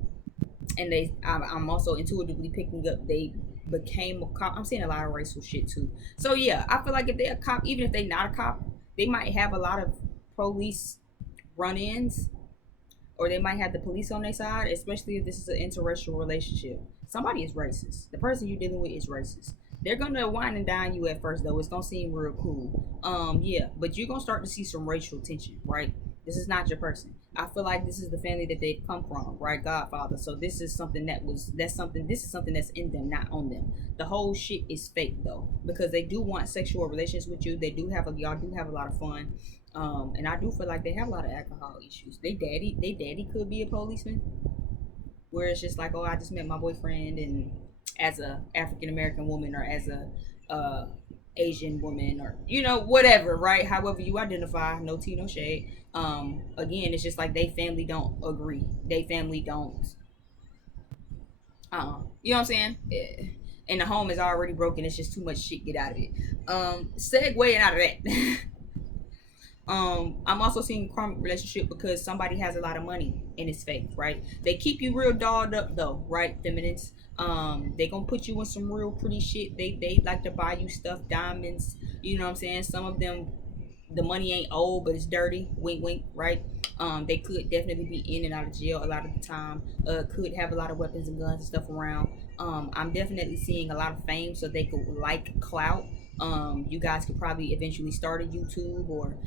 and I'm also intuitively picking up they became a cop. I'm seeing a lot of racial shit too. So yeah, I feel like if they're a cop, even if they're not a cop, they might have a lot of police run-ins, or they might have the police on their side, especially if this is an interracial relationship. Somebody is racist. The person you're dealing with is racist. They're gonna wine and dine you at first though. It's gonna seem real cool. Yeah, but you're gonna start to see some racial tension, right? This is not your person. I feel like this is the family that they've come from, right? Godfather. So this is something this is something that's in them, not on them. The whole shit is fake though, because they do want sexual relations with you. Y'all do have a lot of fun. And I do feel like they have a lot of alcohol issues. They daddy could be a policeman, where it's just like, oh, I just met my boyfriend, and as a African American woman, or as a Asian woman, or whatever, right? However you identify, no tea, no shade. Again, it's just like they family don't agree. They family don't. You know what I'm saying? Yeah. And the home is already broken. It's just too much shit. Get out of it. Segueing out of that. I'm also seeing a karmic relationship because somebody has a lot of money and it's fake, right? They keep you real dolled up though, right, feminines? They gonna put you in some real pretty shit. They like to buy you stuff, diamonds. You know what I'm saying? Some of them, the money ain't old, but it's dirty. Wink, wink, right? They could definitely be in and out of jail a lot of the time. Could have a lot of weapons and guns and stuff around. I'm definitely seeing a lot of fame, so they could like clout. You guys could probably eventually start a YouTube, or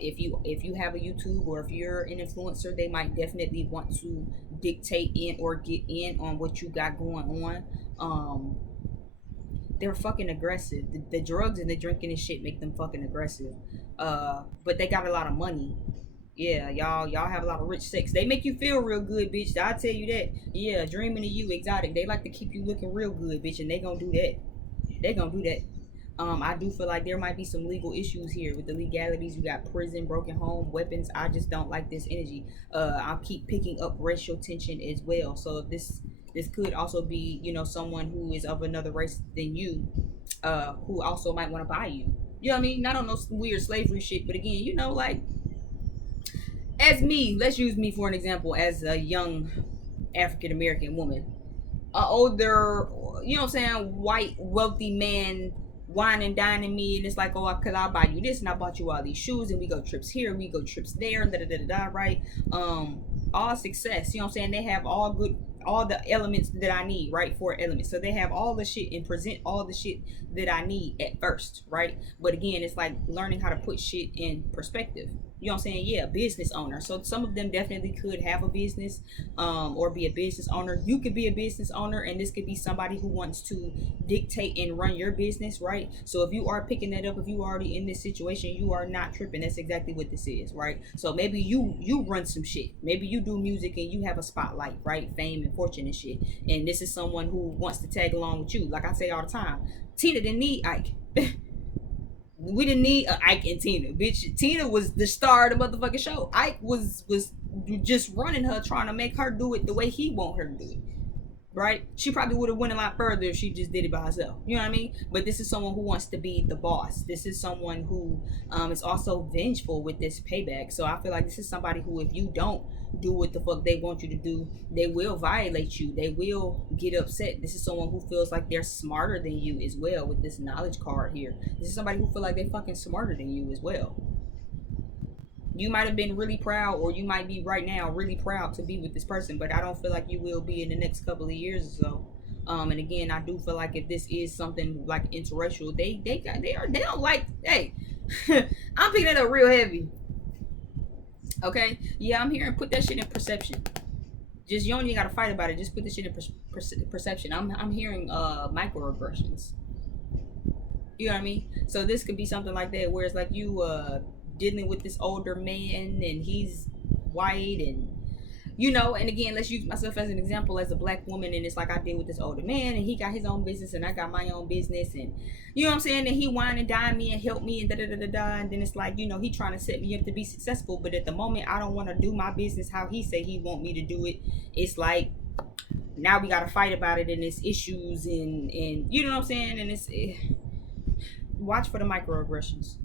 if you have a YouTube, or if you're an influencer, they might definitely want to dictate in or get in on what you got going on. They're fucking aggressive. The drugs and the drinking and shit make them fucking aggressive. But they got a lot of money. Yeah, y'all have a lot of rich sex. They make you feel real good, bitch. I'll tell you that. Yeah, dreaming of you, exotic. They like to keep you looking real good, bitch, and they gonna do that. They gonna do that. I do feel like there might be some legal issues here with the legalities. You got prison, broken home, weapons. I just don't like this energy. I'll keep picking up racial tension as well. So this could also be, someone who is of another race than you, who also might want to buy you. You know what I mean? Not on no weird slavery shit, but again, like, as me, let's use me for an example, as a young African American woman, older, you know what I'm saying, white, wealthy man wine and dining me, and it's like, oh, cause I'll buy you this, and I bought you all these shoes, and we go trips here, we go trips there, and right? All success, you know what I'm saying? They have all the elements that I need, right? 4 elements. So they have all the shit and present all the shit that I need at first, right? But again, it's like learning how to put shit in perspective. You know what I'm saying? Yeah, business owner. So some of them definitely could have a business, or be a business owner. You could be a business owner, and this could be somebody who wants to dictate and run your business, right? So if you are picking that up, if you are already in this situation, you are not tripping. That's exactly what this is, right? So maybe you run some shit. Maybe you do music and you have a spotlight, right? Fame and fortune and shit. And this is someone who wants to tag along with you. Like I say all the time, Tina didn't need Ike. We didn't need Ike and Tina, bitch. Tina was the star of the motherfucking show. Ike was just running her, trying to make her do it the way he want her to do it, right? She probably would have went a lot further if she just did it by herself. You know what I mean? But this is someone who wants to be the boss. This is someone who is also vengeful with this payback. So I feel like this is somebody who, if you don't do what the fuck they want you to do, they will violate you. They will get upset. This is someone who feels like they're smarter than you as well with this knowledge card here. This is somebody who feel like they're fucking smarter than you as well. You might have been really proud, or you might be right now really proud to be with this person, but I don't feel like you will be in the next couple of years or so. And again, I do feel like if this is something like interracial, they don't like, hey, I'm picking it up real heavy. Okay, yeah, I'm here and put that shit in perception. Just you don't even gotta fight about it. Just put this shit in perception. I'm hearing microaggressions. You know what I mean? So this could be something like that, where it's like you dealing with this older man and he's white, and you know, and again, let's use myself as an example as a black woman, and it's like I deal with this older man and he got his own business and I got my own business, and you know what I'm saying, and he wine and dine me and help me and da da da da da, and then it's like, you know, he trying to set me up to be successful, but at the moment I don't want to do my business how he say he want me to do it. It's like now we gotta fight about it, and it's issues, and you know what I'm saying, and watch for the microaggressions.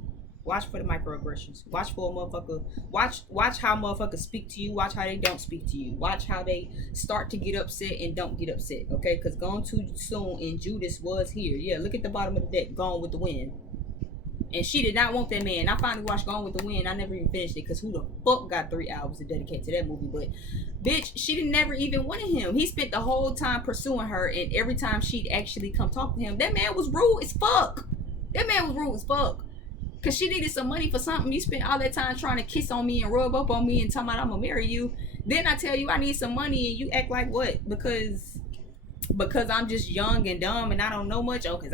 Watch for the microaggressions. Watch for a motherfucker. Watch how motherfuckers speak to you. Watch how they don't speak to you. Watch how they start to get upset and don't get upset. Okay, because gone too soon and Judas was here. Yeah, look at the bottom of the deck. Gone with the Wind. And she did not want that man. I finally watched Gone with the Wind. I never even finished it because who the fuck got 3 albums to dedicate to that movie? But bitch, she didn't never even wanted him. He spent the whole time pursuing her, and every time she'd actually come talk to him, that man was rude as fuck. That man was rude as fuck. Cause she needed some money for something. You spent all that time trying to kiss on me and rub up on me and talking about I'm gonna marry you. Then I tell you I need some money and you act like what? Because I'm just young and dumb and I don't know much. Oh, cause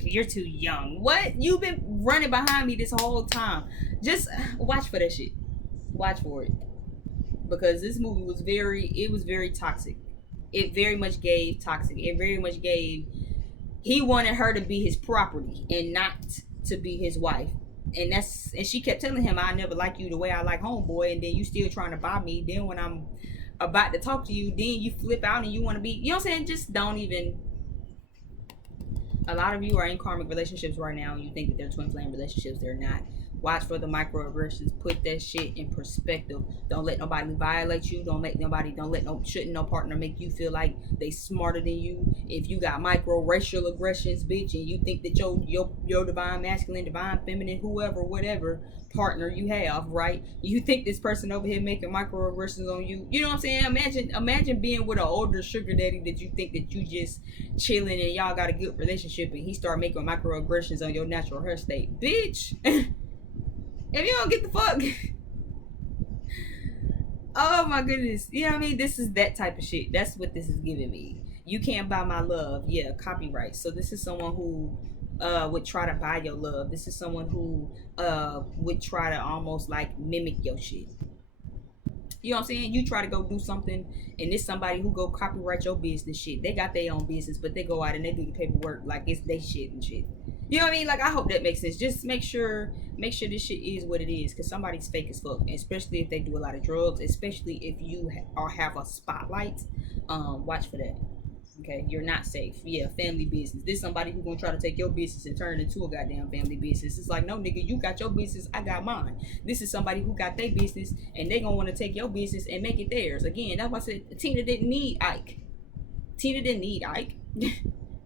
you're too young. What? You've been running behind me this whole time. Just watch for that shit. Watch for it. Because this movie was very toxic. It very much gave toxic. It very much gave. He wanted her to be his property and not to be his wife, and she kept telling him, I never like you the way I like homeboy, and then you still trying to buy me. Then when I'm about to talk to you, then you flip out and you want to be, you know what I'm saying? Just don't even. A lot of you are in karmic relationships right now and you think that they're twin flame relationships. They're not. Watch for the microaggressions. Put that shit in perspective. Don't let nobody violate you. Shouldn't no partner make you feel like they smarter than you. If you got racial aggressions, bitch, and you think that your divine masculine, divine feminine, whoever, whatever partner you have, right? You think this person over here making microaggressions on you. You know what I'm saying? Imagine being with an older sugar daddy that you think that you just chilling and y'all got a good relationship, and he start making microaggressions on your natural hair state. Bitch. If you don't get the fuck. Oh my goodness. You know what I mean? This is that type of shit. That's what this is giving me. You can't buy my love. Yeah, copyright. So this is someone who would try to buy your love. This is someone who would try to almost like mimic your shit. You know what I'm saying? You try to go do something, and it's somebody who go copyright your business shit. They got their own business, but they go out and they do the paperwork like it's their shit and shit. You know what I mean? Like, I hope that makes sense. Just make sure this shit is what it is, because somebody's fake as fuck, especially if they do a lot of drugs, especially if you have a spotlight. Watch for that. Okay, you're not safe. Yeah, family business. This somebody who's gonna try to take your business and turn it into a goddamn family business. It's like, no, nigga, you got your business, I got mine. This is somebody who got their business, and they gonna want to take your business and make it theirs. Again, that's why I said Tina didn't need Ike. Tina didn't need Ike.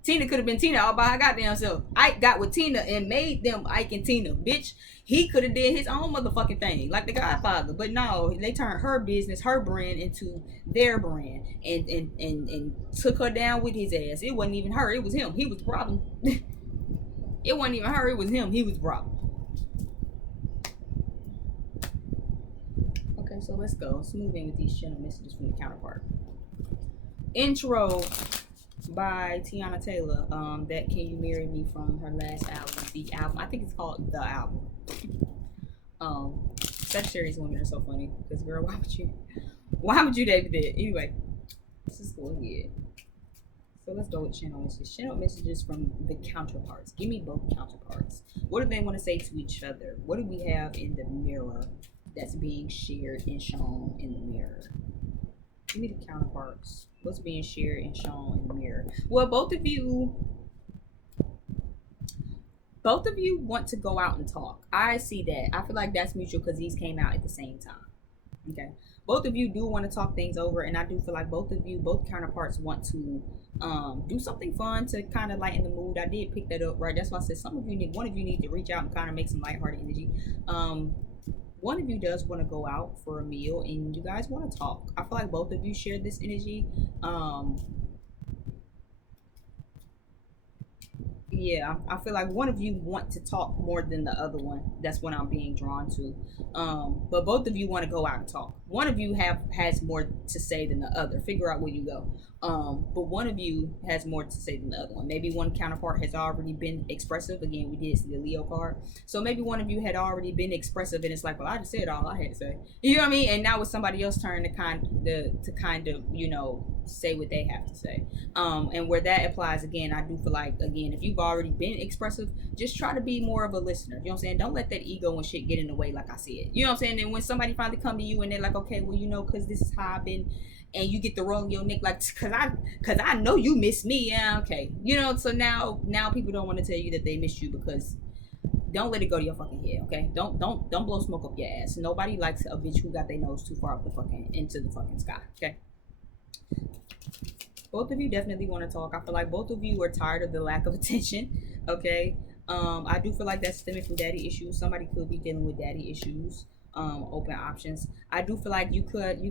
Tina could have been Tina all by her goddamn self. Ike got with Tina and made them Ike and Tina. Bitch, he could have did his own motherfucking thing, like the Godfather. But no, they turned her business, her brand, into their brand, and took her down with his ass. It wasn't even her, it was him. He was the problem. It wasn't even her, it was him. He was the problem. Okay, so let's go. Let's move in with these channel messages from the counterpart. Intro by Tiana Taylor. That Can You Marry Me from her last album, the album. I think it's called The Album. Sagittarius women are so funny because, girl, why would you date that? Anyway, let's just go ahead. So let's go with channel messages. Channel messages from the counterparts. Give me both counterparts. What do they want to say to each other? What do we have in the mirror that's being shared and shown in the mirror? Give me the counterparts. What's being shared and shown in the mirror? Well, both of you want to go out and talk. I see that. I feel like that's mutual because these came out at the same time. Okay. Both of you do want to talk things over, and I do feel like both counterparts want to do something fun to kind of lighten the mood. I did pick that up, right? That's why I said one of you need to reach out and kind of make some lighthearted energy. One of you does want to go out for a meal and you guys want to talk. I feel like both of you share this energy. yeah, I feel like one of you want to talk more than the other one. That's what I'm being drawn to. But both of you want to go out and talk. One of you has more to say than the other. Figure out where you go. But one of you has more to say than the other one. Maybe one counterpart has already been expressive. Again, we did see the Leo card. So maybe one of you had already been expressive, and it's like, well, I just said all I had to say. You know what I mean? And now it's somebody else's turn to kind of say what they have to say. And where that applies, again, I do feel like, again, if you've already been expressive, just try to be more of a listener. You know what I'm saying? Don't let that ego and shit get in the way, like I said. You know what I'm saying? And when somebody finally come to you and they're like, okay, well, because this is how I've been, and you get the roll in your neck, like, cause I know you miss me. Yeah, okay. So now people don't want to tell you that they miss you, because don't let it go to your fucking head, okay? Don't blow smoke up your ass. Nobody likes a bitch who got their nose too far up the fucking into the fucking sky, okay? Both of you definitely want to talk. I feel like both of you are tired of the lack of attention, okay? I do feel like that's stemming from daddy issues. Somebody could be dealing with daddy issues. Open options. I do feel like you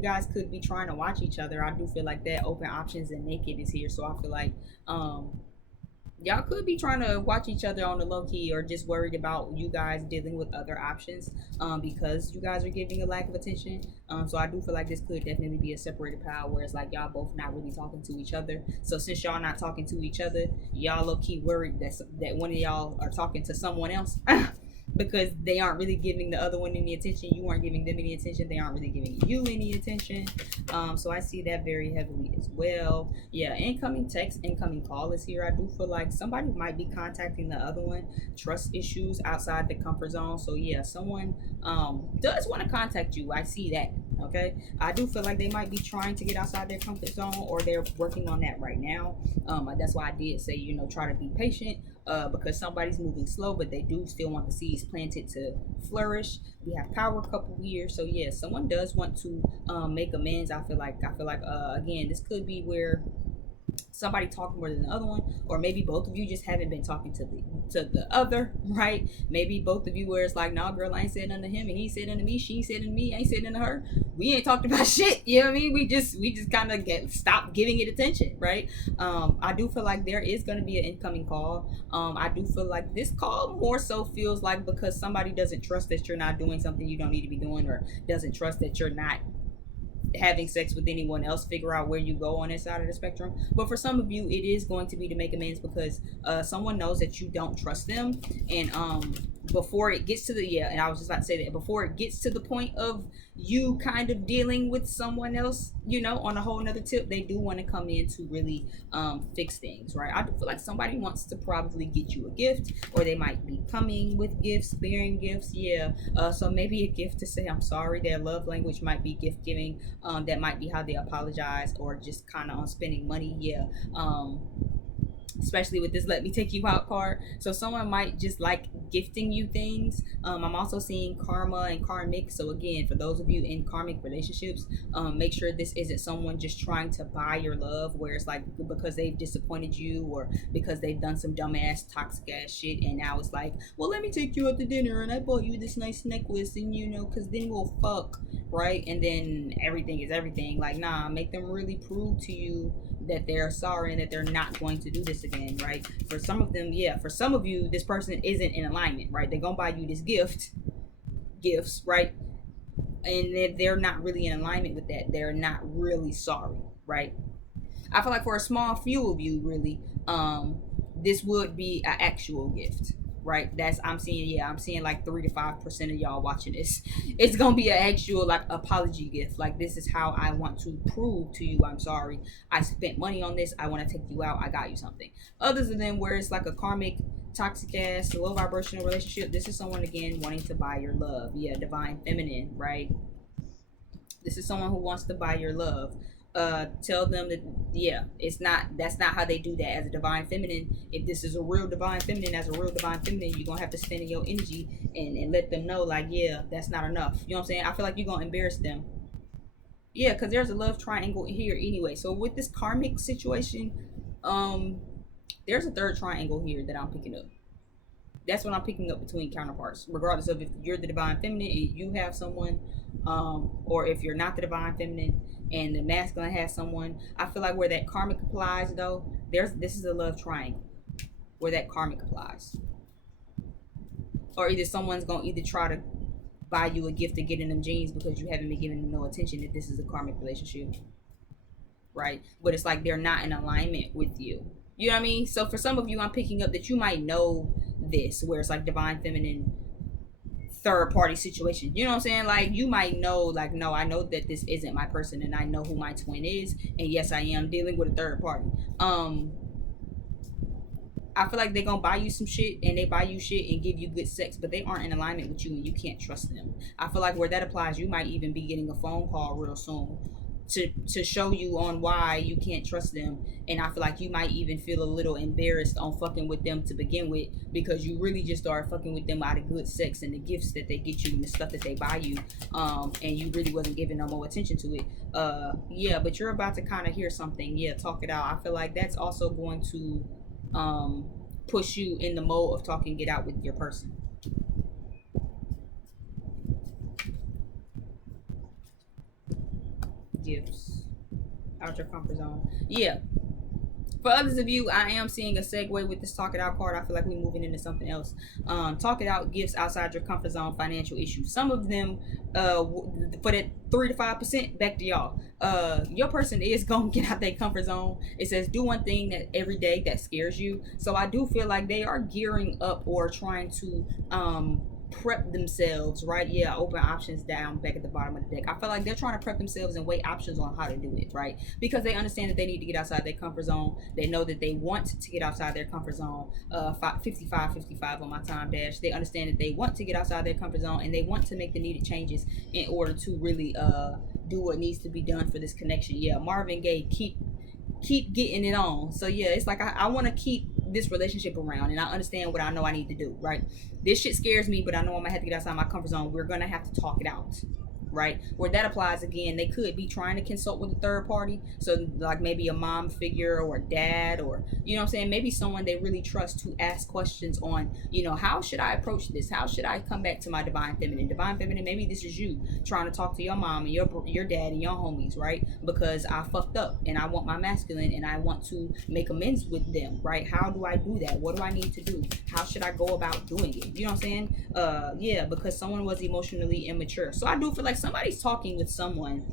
guys could be trying to watch each other. I do feel like that open options and naked is here. So I feel like y'all could be trying to watch each other on the low key, or just worried about you guys dealing with other options because you guys are giving a lack of attention. So I do feel like this could definitely be a separated power, where it's like y'all both not really talking to each other. So since y'all not talking to each other, y'all low key worried that one of y'all are talking to someone else. Because they aren't really giving the other one any attention. You aren't giving them any attention. They aren't really giving you any attention. So I see that very heavily as well. Yeah, incoming text, incoming call is here. I do feel like somebody might be contacting the other one. Trust issues outside the comfort zone. So yeah, someone does want to contact you. I see that. Okay, I do feel like they might be trying to get outside their comfort zone, or they're working on that right now. That's why I did say, try to be patient. Because somebody's moving slow, but they do still want the seeds planted to flourish. We have power couple here, so yeah, someone does want to make amends. I feel like again, this could be where somebody talking more than the other one, or maybe both of you just haven't been talking to the other, right? Maybe both of you where it's like, nah, girl, I ain't said nothing to him, and he said nothing to me, she ain't said nothing to me, I ain't said nothing to her. We ain't talked about shit, you know what I mean? We just kind of stop giving it attention, right? I do feel like there is going to be an incoming call. I do feel like this call more so feels like because somebody doesn't trust that you're not doing something you don't need to be doing, or doesn't trust that you're not having sex with anyone else. Figure out where you go on that side of the spectrum. But for some of you, it is going to be to make amends, because someone knows that you don't trust them, and before it gets to and I was just about to say that, before it gets to the point of you kind of dealing with someone else, on a whole nother tip, they do want to come in to really fix things, right? I do feel like somebody wants to probably get you a gift, or they might be coming with gifts, bearing gifts. Yeah. So maybe a gift to say I'm sorry. Their love language might be gift giving. That might be how they apologize, or just kind of on spending money. Yeah. Especially with this let me take you out card. So someone might just like gifting you things. I'm also seeing karma and karmic. So again, for those of you in karmic relationships, make sure this isn't someone just trying to buy your love, where it's like because they've disappointed you, or because they've done some dumbass toxic ass shit, and now it's like, well, let me take you out to dinner and I bought you this nice necklace, and because then we'll fuck, right? And then everything is everything. Like, nah, make them really prove to you that they're sorry and that they're not going to do this again, right? For some of them, yeah, for some of you, this person isn't in alignment, right? They're gonna buy you this gifts, right? And they're not really in alignment with that. They're not really sorry, right? I feel like for a small few of you, really, this would be an actual gift, right? I'm seeing like 3 to 5% of y'all watching this. It's gonna be an actual like apology gift. Like, this is how I want to prove to you I'm sorry. I spent money on this. I want to take you out. I got you something. Other than where it's like a karmic, toxic ass, low vibrational relationship, this is someone again wanting to buy your love. Yeah, divine feminine, right? This is someone who wants to buy your love. Tell them that that's not how they do that as a divine feminine. If this is a real divine feminine, you're gonna have to stand in your energy and let them know, like, yeah, that's not enough. You know what I'm saying? I feel like you're gonna embarrass them. Yeah, because there's a love triangle here anyway. So with this karmic situation, there's a third triangle here that I'm picking up. That's what I'm picking up between counterparts, regardless of if you're the divine feminine and you have someone, or if you're not the divine feminine and the masculine has someone. I feel like where that karmic applies, though, this is a love triangle where that karmic applies. Or either someone's gonna either try to buy you a gift to get in them jeans because you haven't been giving them no attention, if this is a karmic relationship, right? But it's like they're not in alignment with you. You know what I mean? So for some of you, I'm picking up that you might know this, where it's like divine feminine third party situation. You know what I'm saying? Like you might know, like, no, I know that this isn't my person and I know who my twin is, and yes, I am dealing with a third party. I feel like they're gonna buy you some shit, and they buy you shit and give you good sex, but they aren't in alignment with you and you can't trust them. I feel like where that applies, you might even be getting a phone call real soon to show you on why you can't trust them. And I feel like you might even feel a little embarrassed on fucking with them to begin with, because you really just started fucking with them out of good sex and the gifts that they get you and the stuff that they buy you, and you really wasn't giving no more attention to it. Yeah, but you're about to kind of hear something. Yeah, talk it out. I feel like that's also going to push you in the mode of talking it out with your person. Gifts out your comfort zone. Yeah, for others of you, I am seeing a segue with this talk it out card. I feel like we're moving into something else. Talk it out, gifts outside your comfort zone, financial issues. Some of them, for that 3 to 5%, back to y'all. Your person is gonna get out their comfort zone. It says do one thing that every day that scares you. So I do feel like they are gearing up or trying to prep themselves, right? Yeah, open options down back at the bottom of the deck. I feel like they're trying to prep themselves and weigh options on how to do it, right? Because they understand that they need to get outside their comfort zone. They know that they want to get outside their comfort zone. 55 on my time dash. They understand that they want to get outside their comfort zone and they want to make the needed changes in order to really do what needs to be done for this connection. Yeah, Marvin Gaye, keep getting it on. So yeah, it's like I want to keep this relationship around, and I understand what I know I need to do, right? This shit scares me, but I know I'm gonna have to get outside my comfort zone. We're gonna have to talk it out, right? Where that applies, again, they could be trying to consult with a third party. So like maybe a mom figure or a dad, or, you know what I'm saying, maybe someone they really trust to ask questions on, you know, how should I approach this? How should I come back to my divine feminine? Divine feminine, maybe this is you trying to talk to your mom and your dad and your homies, right? Because I fucked up and I want my masculine and I want to make amends with them, right? How do I do that? What do I need to do? How should I go about doing it? You know what I'm saying? Yeah, because someone was emotionally immature. So I do feel like somebody's talking with someone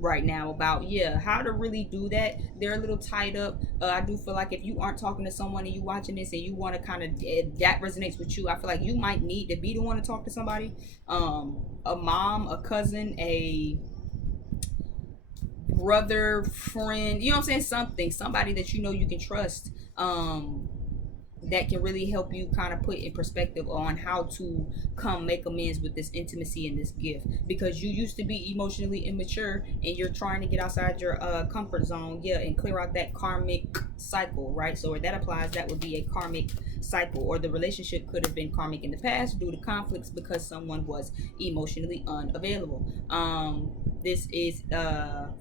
right now about, yeah, how to really do that. They're a little tied up. I do feel like if you aren't talking to someone and you watching this and you want to kind of, that resonates with you, I feel like you might need to be the one to talk to somebody, a mom, a cousin, a brother, friend, you know what I'm saying, somebody that you know you can trust, that can really help you kind of put in perspective on how to come make amends with this intimacy and this gift, because you used to be emotionally immature and you're trying to get outside your comfort zone, yeah, and clear out that karmic cycle, right? So where that applies, that would be a karmic cycle, or the relationship could have been karmic in the past due to conflicts because someone was emotionally unavailable. This is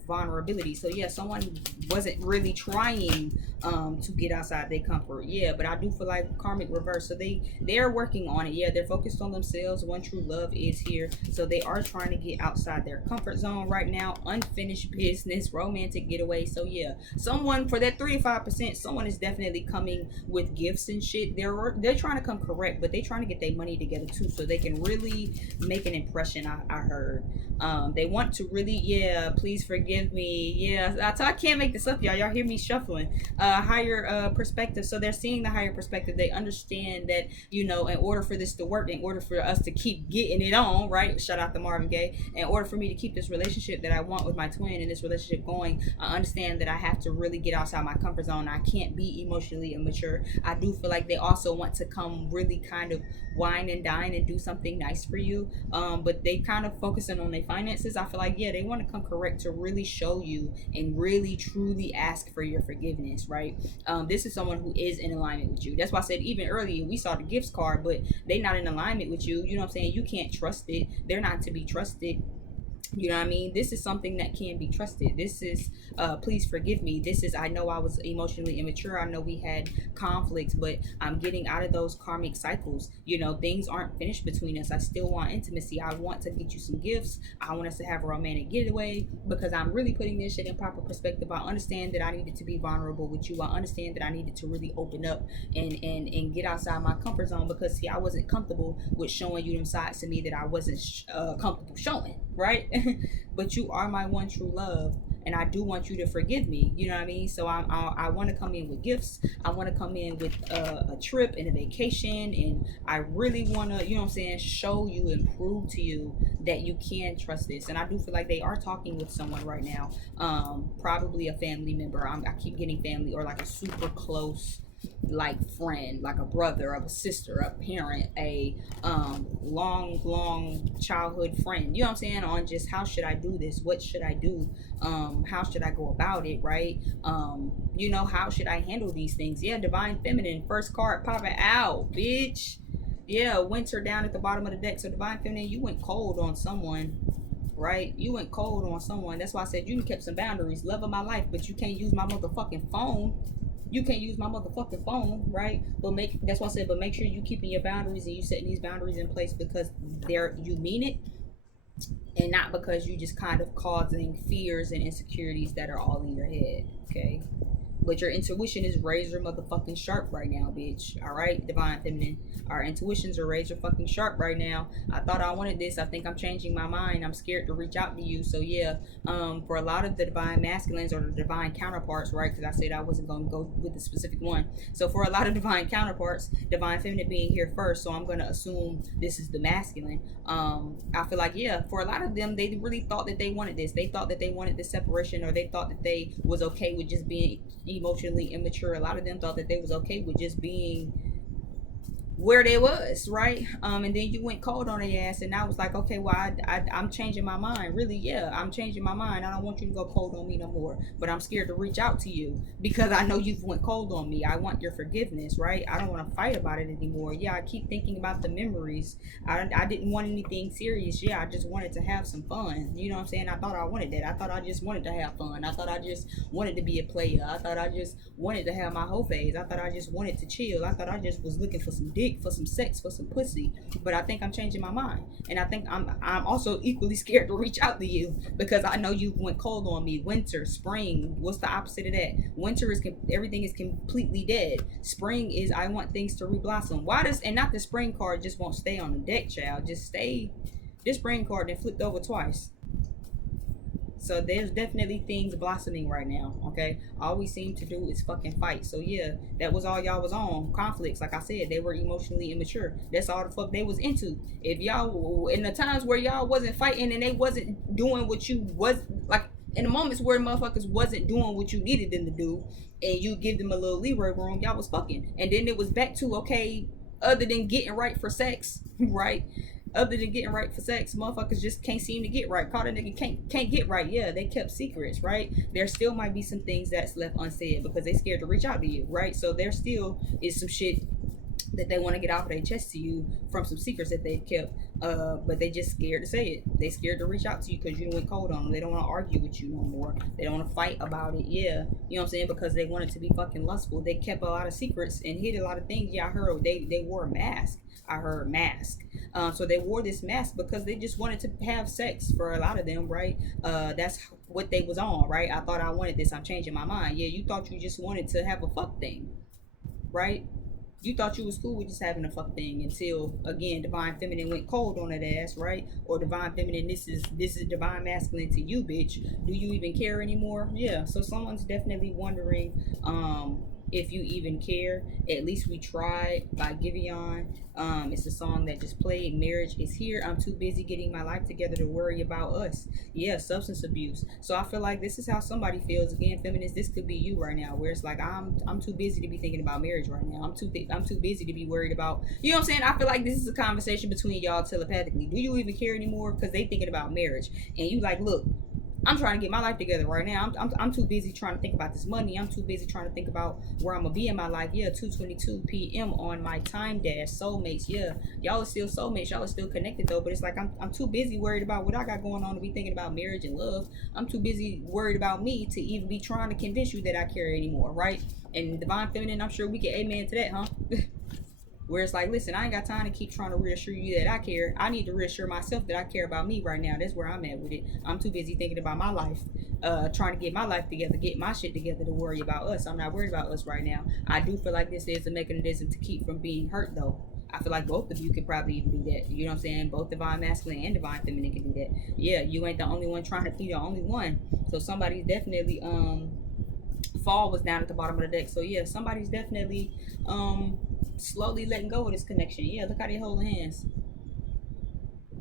vulnerability. So yeah, someone wasn't really trying to get outside their comfort. Yeah, but I do feel like karmic reverse. So they're working on it. Yeah, they're focused on themselves. One true love is here. So they are trying to get outside their comfort zone right now. Unfinished business, romantic getaway. So yeah, someone for that 3 to 5%, someone is definitely coming with gifts and shit. They're trying to come correct, but they're trying to get their money together too, so they can really make an impression. I heard. They want to really, yeah, please forgive me. Yeah, I can't make this up, y'all. Y'all hear me shuffling. Higher perspective. So they're seeing the higher perspective. They understand that, you know, in order for this to work, in order for us to keep getting it on, right? Shout out to Marvin Gaye. In order for me to keep this relationship that I want with my twin and this relationship going, I understand that I have to really get outside my comfort zone. I can't be emotionally immature. I do feel like they also want to come really kind of wine and dine and do something nice for you, but they kind of focusing on their finances. I feel like, yeah, they want to come correct to really show you and really truly ask for your forgiveness, right? This is someone who is in alignment with you. That's why I said even earlier we saw the gifts card, but they not in alignment with you. You know what I'm saying? You can't trust it. They're not to be trusted. You know what I mean? This is something that can be trusted. This is, please forgive me. This is, I know I was emotionally immature. I know we had conflicts, but I'm getting out of those karmic cycles. You know, things aren't finished between us. I still want intimacy. I want to get you some gifts. I want us to have a romantic getaway, because I'm really putting this shit in proper perspective. I understand that I needed to be vulnerable with you. I understand that I needed to really open up and get outside my comfort zone, because see, I wasn't comfortable with showing you them sides to me that I wasn't comfortable showing, right? But you are my one true love, and I do want you to forgive me. You know what I mean? So I want to come in with gifts. I want to come in with a trip and a vacation, and I really want to, you know what I'm saying, show you and prove to you that you can trust this. And I do feel like they are talking with someone right now, probably a family member. I keep getting family, or like a super close like friend, like a brother, of a sister, a parent, a long childhood friend. You know what I'm saying? On just how should I do this? What should I do? How should I go about it? Right? You know, how should I handle these things? Yeah, divine feminine, first card popping out, bitch. Yeah, winter down at the bottom of the deck. So divine feminine, you went cold on someone, right? You went cold on someone. That's why I said you kept some boundaries. Love of my life, but you can't use my motherfucking phone. You can't use my motherfucking phone, right? But that's why I said, but make sure you keeping your boundaries and you setting these boundaries in place because you mean it, and not because you just kind of causing fears and insecurities that are all in your head. Okay. But your intuition is razor motherfucking sharp right now, bitch. All right, divine feminine. Our intuitions are razor fucking sharp right now. I thought I wanted this. I think I'm changing my mind. I'm scared to reach out to you. So yeah, for a lot of the divine masculines or the divine counterparts, right? Because I said I wasn't going to go with the specific one. So for a lot of divine counterparts, divine feminine being here first. So I'm going to assume this is the masculine. I feel like, yeah, for a lot of them, they really thought that they wanted this. They thought that they wanted this separation, or they thought that they was okay with just being emotionally immature. A lot of them thought that they was okay with just being where they was, right? And then you went cold on their ass, and I was like, okay, well, I'm changing my mind. Really, yeah, I'm changing my mind. I don't want you to go cold on me no more, but I'm scared to reach out to you because I know you've went cold on me. I want your forgiveness, right? I don't want to fight about it anymore. Yeah, I keep thinking about the memories. I didn't want anything serious. Yeah, I just wanted to have some fun. You know what I'm saying? I thought I wanted that. I thought I just wanted to have fun. I thought I just wanted to be a player. I thought I just wanted to have my whole phase. I thought I just wanted to chill. I thought I just was looking for some dick, for some sex, for some pussy. But I think I'm changing my mind, and I think I'm also equally scared to reach out to you because I know you went cold on me. Winter, spring, what's the opposite of that? Winter is everything is completely dead. Spring is I want things to reblossom. Why does, and not the spring card just won't stay on the deck, child, just stay. This spring card then flipped over twice. So there's definitely things blossoming right now, okay? All we seem to do is fucking fight. So yeah, that was all y'all was on. Conflicts, like I said, they were emotionally immature. That's all the fuck they was into. If y'all, in the times where y'all wasn't fighting and they wasn't doing what you was, like in the moments where motherfuckers wasn't doing what you needed them to do, and you give them a little leeway room, y'all was fucking. And then it was back to, okay, other than getting right for sex, right? Other than getting right for sex, motherfuckers just can't seem to get right. Caught a nigga can't get right. Yeah, they kept secrets, right? There still might be some things that's left unsaid because they scared to reach out to you, right? So there still is some shit that they want to get off their chest to you from some secrets that they've kept, but they just scared to say it. They scared to reach out to you because you went cold on them. They don't want to argue with you no more. They don't want to fight about it. Yeah, you know what I'm saying? Because they wanted to be fucking lustful. They kept a lot of secrets and hid a lot of things. Yeah, I heard they wore a mask. I heard mask. So they wore this mask because they just wanted to have sex for a lot of them, right? That's what they was on, right? I thought I wanted this. I'm changing my mind. Yeah, you thought you just wanted to have a fuck thing, right? You thought you was cool with just having a fuck thing until, again, divine feminine went cold on that ass, right? Or divine feminine, this is divine masculine to you, bitch. Do you even care anymore? Yeah. So someone's definitely wondering if you even care. At least we tried by Giveon. It's a song that just played. Marriage is here. I'm too busy getting my life together to worry about us. Yeah, substance abuse. So I feel like this is how somebody feels. Again, feminists, this could be you right now, where it's like I'm too busy to be thinking about marriage right now. I'm too busy to be worried about. You know what I'm saying? I feel like this is a conversation between y'all telepathically. Do you even care anymore? Because they thinking about marriage, and you like, look, I'm trying to get my life together right now. I'm too busy trying to think about this money. I'm too busy trying to think about where I'm gonna be in my life. Yeah, 2:22 p.m. on my time dash. Soulmates. Yeah, y'all are still soulmates. Y'all are still connected though. But it's like I'm too busy worried about what I got going on to be thinking about marriage and love. I'm too busy worried about me to even be trying to convince you that I care anymore, right? And divine feminine, I'm sure we can amen to that, huh? Where it's like, listen, I ain't got time to keep trying to reassure you that I care. I need to reassure myself that I care about me right now. That's where I'm at with it. I'm too busy thinking about my life, trying to get my life together, get my shit together to worry about us. I'm not worried about us right now. I do feel like this is a mechanism to keep from being hurt, though. I feel like both of you could probably even do that. You know what I'm saying? Both divine masculine and divine feminine can do that. Yeah, you ain't the only one trying to be the only one. So somebody's definitely fall was down at the bottom of the deck. So yeah, somebody's definitely slowly letting go of this connection. Yeah, look how they holding hands.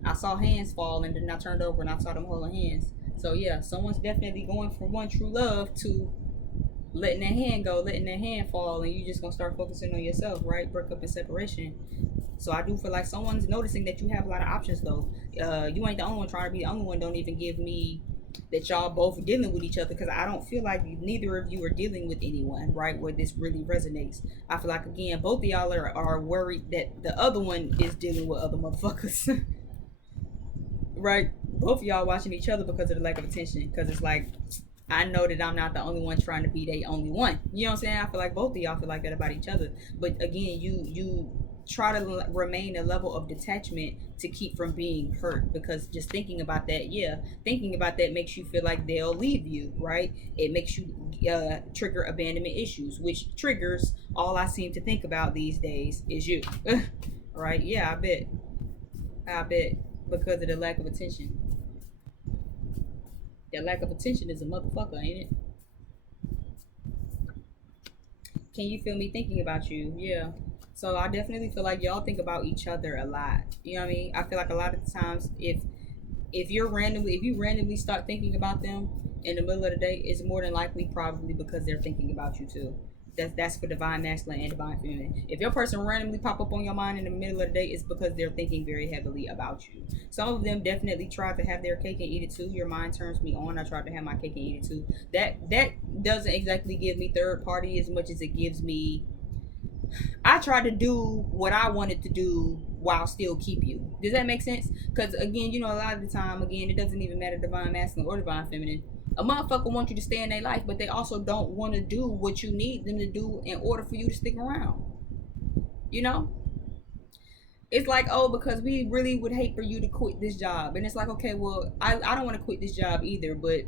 I saw hands fall and then I turned over and I saw them holding hands. So yeah, someone's definitely going from one true love to letting that hand go, letting that hand fall, and you just gonna start focusing on yourself, right? Breakup and separation. So I do feel like someone's noticing that you have a lot of options though. You ain't the only one trying to be the only one. Don't even give me that y'all both dealing with each other, because I don't feel like neither of you are dealing with anyone, right? Where this really resonates. I feel like again, both of y'all are worried that the other one is dealing with other motherfuckers. Right? Both of y'all watching each other because of the lack of attention. Because it's like, I know that I'm not the only one trying to be the only one. You know what I'm saying? I feel like both of y'all feel like that about each other. But again, you try to remain a level of detachment to keep from being hurt, because just thinking about that, yeah, thinking about that makes you feel like they'll leave you, right? It makes you trigger abandonment issues, which triggers all I seem to think about these days is you. Right? Yeah, I bet, because of the lack of attention. That lack of attention is a motherfucker, ain't it? Can you feel me thinking about you? Yeah. So I definitely feel like y'all think about each other a lot. You know what I mean? I feel like a lot of the times, if you randomly start thinking about them in the middle of the day, it's more than likely probably because they're thinking about you too. That's for divine masculine and divine feminine. If your person randomly pop up on your mind in the middle of the day, it's because they're thinking very heavily about you. Some of them definitely try to have their cake and eat it too. Your mind turns me on. I tried to have my cake and eat it too. That doesn't exactly give me third party as much as it gives me. I tried to do what I wanted to do while still keep you. Does that make sense? Because again, a lot of the time, again, it doesn't even matter divine masculine or divine feminine. A motherfucker wants you to stay in their life, but they also don't want to do what you need them to do in order for you to stick around. You know? It's like, oh, because we really would hate for you to quit this job. And it's like, okay, well, I don't want to quit this job either, but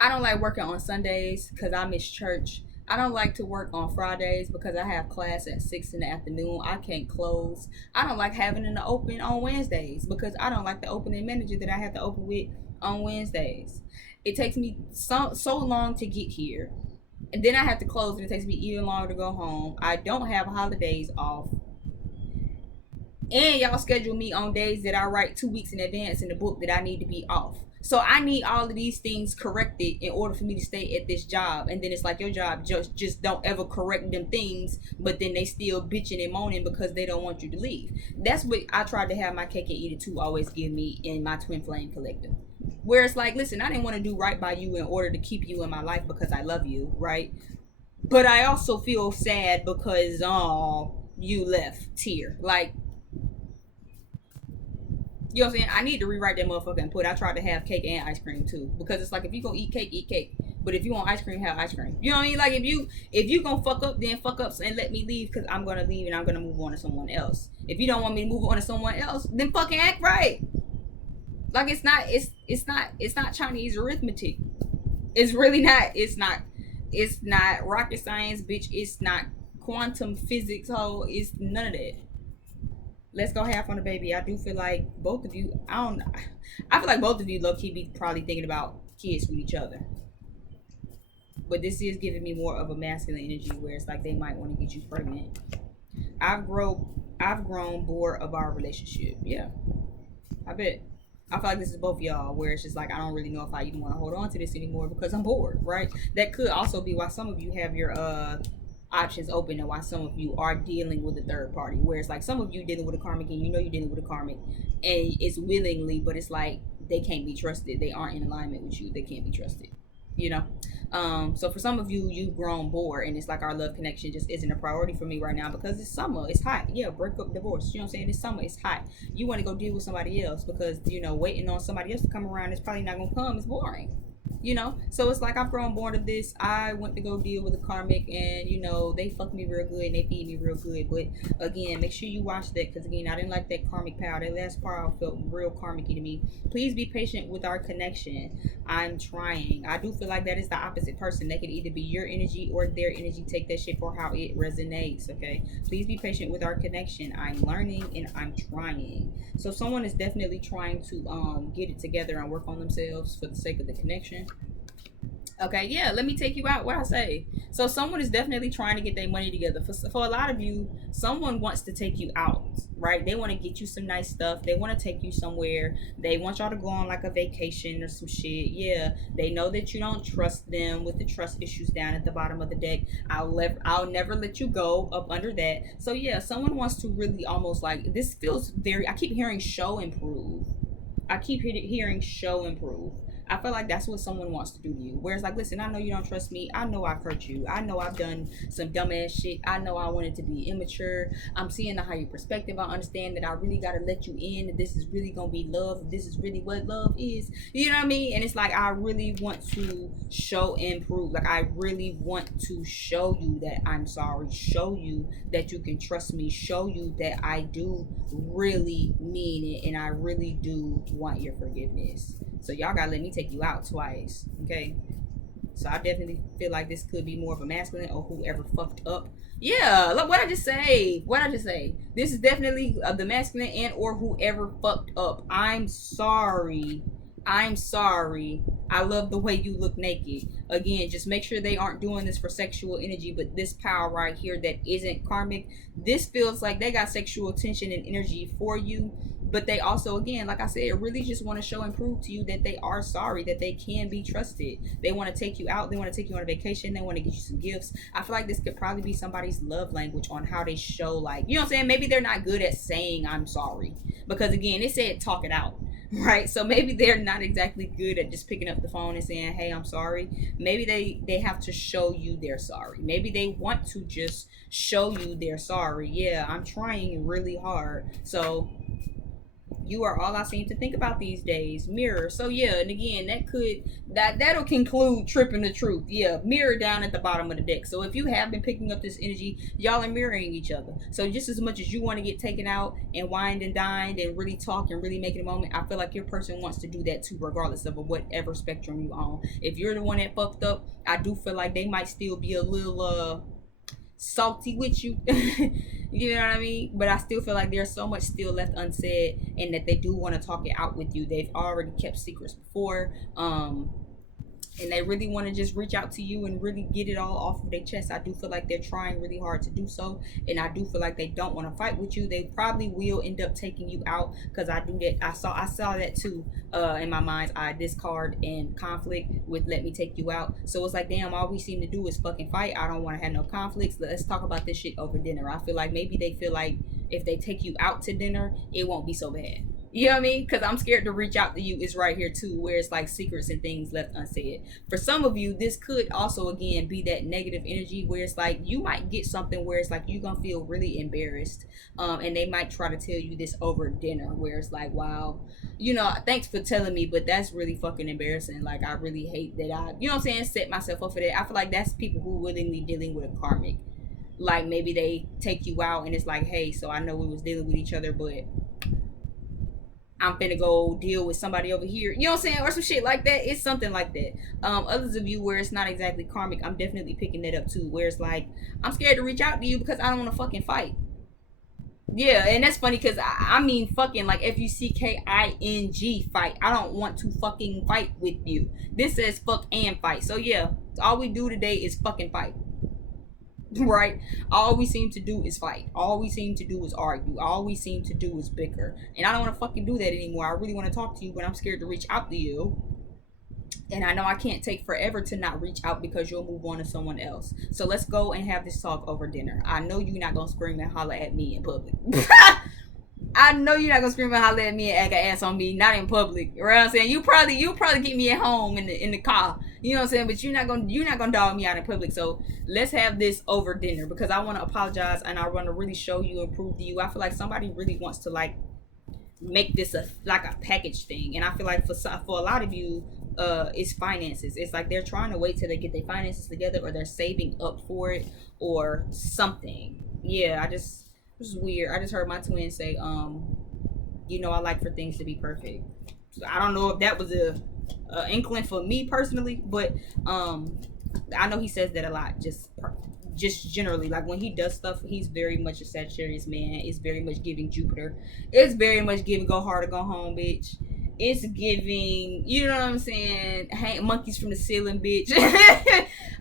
I don't like working on Sundays because I miss church. I don't like to work on Fridays because I have class at 6 in the afternoon. I can't close. I don't like having an open on Wednesdays because I don't like the opening manager that I have to open with on Wednesdays. It takes me so long to get here. And then I have to close and it takes me even longer to go home. I don't have holidays off. And y'all schedule me on days that I write 2 weeks in advance in the book that I need to be off. So I need all of these things corrected in order for me to stay at this job. And then it's like your job just don't ever correct them things, but then they still bitching and moaning because they don't want you to leave. That's what I tried to have my cake and eat it too always give me in my Twinflame collective. Where it's like, listen, I didn't want to do right by you in order to keep you in my life because I love you, right? But I also feel sad because you left here. Like, you know what I'm saying? I need to rewrite that motherfucker and put I tried to have cake and ice cream too. Because it's like, if you gonna eat cake. But if you want ice cream, have ice cream. You know what I mean? Like, if you gonna fuck up, then fuck up and let me leave, because I'm gonna leave and I'm gonna move on to someone else. If you don't want me to move on to someone else, then fucking act right. Like, it's not Chinese arithmetic. It's really not. It's not rocket science, bitch. It's not quantum physics, ho. It's none of that. Let's go half on the baby. I do feel like both of you, I feel like both of you low-key be probably thinking about kids with each other. But this is giving me more of a masculine energy where it's like they might want to get you pregnant. I've grown bored of our relationship. Yeah. I bet. I feel like this is both y'all, where it's just like, I don't really know if I even want to hold on to this anymore because I'm bored, right? That could also be why some of you have your options open and why some of you are dealing with a third party. Whereas like some of you dealing with a karmic and you know you're dealing with a karmic and it's willingly, but it's like they can't be trusted. They aren't in alignment with you. They can't be trusted. You know? So for some of you, you've grown bored and it's like our love connection just isn't a priority for me right now because it's summer, it's hot. Yeah, break up, divorce. You know what I'm saying? It's summer, it's hot. You want to go deal with somebody else because, you know, waiting on somebody else to come around is probably not gonna come. It's boring. You know, so it's like I've grown bored of this. I went to go deal with a karmic and you know they fuck me real good and they feed me real good, but again, make sure you watch that because again, I didn't like that karmic power. That last part felt real karmic-y to me. Please be patient with our connection. I'm trying. I do feel like that is the opposite person. That could either be your energy or their energy. Take that shit for how it resonates. Okay, please be patient with our connection. I'm learning and I'm trying. So someone is definitely trying to get it together and work on themselves for the sake of the connection. Okay, yeah, let me take you out. What I say? So someone is definitely trying to get their money together. For a lot of you, someone wants to take you out, right? They want to get you some nice stuff. They want to take you somewhere. They want y'all to go on like a vacation or some shit. Yeah, they know that you don't trust them with the trust issues down at the bottom of the deck. I'll never let you go up under that. So yeah, someone wants to really almost like this feels very. I keep hearing show improve. I keep hearing show improve. I feel like that's what someone wants to do to you. Whereas, like, listen, I know you don't trust me. I know I've hurt you. I know I've done some dumbass shit. I know I wanted to be immature. I'm seeing the higher perspective. I understand that I really got to let you in. That this is really going to be love. This is really what love is. You know what I mean? And it's like, I really want to show and prove. Like, I really want to show you that I'm sorry. Show you that you can trust me. Show you that I do really mean it. And I really do want your forgiveness. So y'all gotta let me take you out twice, okay? So I definitely feel like this could be more of a masculine or whoever fucked up. Yeah, look what I just say. What I just say. This is definitely the masculine and or whoever fucked up. I'm sorry. I'm sorry. I love the way you look naked. Again, just make sure they aren't doing this for sexual energy, but this power right here that isn't karmic, this feels like they got sexual tension and energy for you. But they also, again, like I said, really just want to show and prove to you that they are sorry, that they can be trusted. They want to take you out. They want to take you on a vacation. They want to get you some gifts. I feel like this could probably be somebody's love language on how they show, like, you know what I'm saying? Maybe they're not good at saying I'm sorry. Because, again, it said talk it out. Right, so maybe they're not exactly good at just picking up the phone and saying, hey, I'm sorry. Maybe they have to show you they're sorry. Maybe they want to just show you they're sorry. Yeah, I'm trying really hard. So you are all I seem to think about these days. Mirror. So yeah, and again, that'll conclude Tripping the Truth. Yeah, mirror down at the bottom of the deck. So if you have been picking up this energy, y'all are mirroring each other. So just as much as you want to get taken out and wined and dined and really talk and really make it a moment, I feel like your person wants to do that too, regardless of whatever spectrum you on. If you're the one that fucked up, I do feel like they might still be a little salty with you. You know what I mean? But I still feel like there's so much still left unsaid and that they do want to talk it out with you. They've already kept secrets before. And they really want to just reach out to you and really get it all off of their chest. I do feel like they're trying really hard to do so, and I do feel like they don't want to fight with you. They probably will end up taking you out, because I do that. I saw that too in my mind's eye. Discard and conflict with let me take you out. So it's like, damn, all we seem to do is fucking fight. I don't want to have no conflicts. Let's talk about this shit over dinner. I feel like maybe they feel like if they take you out to dinner, it won't be so bad. You know what I mean? Because I'm scared to reach out to you is right here too, where it's like secrets and things left unsaid. For some of you, this could also, again, be that negative energy where it's like you might get something where it's like you're going to feel really embarrassed. And they might try to tell you this over dinner where it's like, wow, you know, thanks for telling me, but that's really fucking embarrassing. Like, I really hate that you know what I'm saying, set myself up for that. I feel like that's people who willingly dealing with a karmic. Like, maybe they take you out and it's like, hey, so I know we was dealing with each other, but I'm finna go deal with somebody over here. You know what I'm saying? Or some shit like that. It's something like that. Others of you where it's not exactly karmic, I'm definitely picking that up too. Where it's like, I'm scared to reach out to you because I don't want to fucking fight. Yeah, and that's funny because I mean fucking like FUCKING fight. I don't want to fucking fight with you. This says fuck and fight. So yeah, all we do today is fucking fight. Right? All we seem to do is fight. All we seem to do is argue. All we seem to do is bicker. And I don't want to fucking do that anymore. I really want to talk to you, but I'm scared to reach out to you And I know I can't take forever to not reach out because you'll move on to someone else. So let's go and have this talk over dinner. I know you're not gonna scream and holler at me in public. I know you're not gonna scream and holler at me and act an ass on me, not in public. You know what I'm saying? You probably keep me at home in the car. You know what I'm saying? But you're not gonna dog me out in public. So let's have this over dinner because I want to apologize and I want to really show you and prove to you. I feel like somebody really wants to like make this a like a package thing, and I feel like for a lot of you, it's finances. It's like they're trying to wait till they get their finances together, or they're saving up for it, or something. Yeah, this is weird. I just heard my twin say, you know, I like for things to be perfect. So I don't know if that was a inkling for me personally, but I know he says that a lot. Just generally, like when he does stuff, he's very much a Sagittarius man. It's very much giving Jupiter. It's very much giving go hard or go home, bitch. It's giving, you know what I'm saying, hang monkeys from the ceiling, bitch.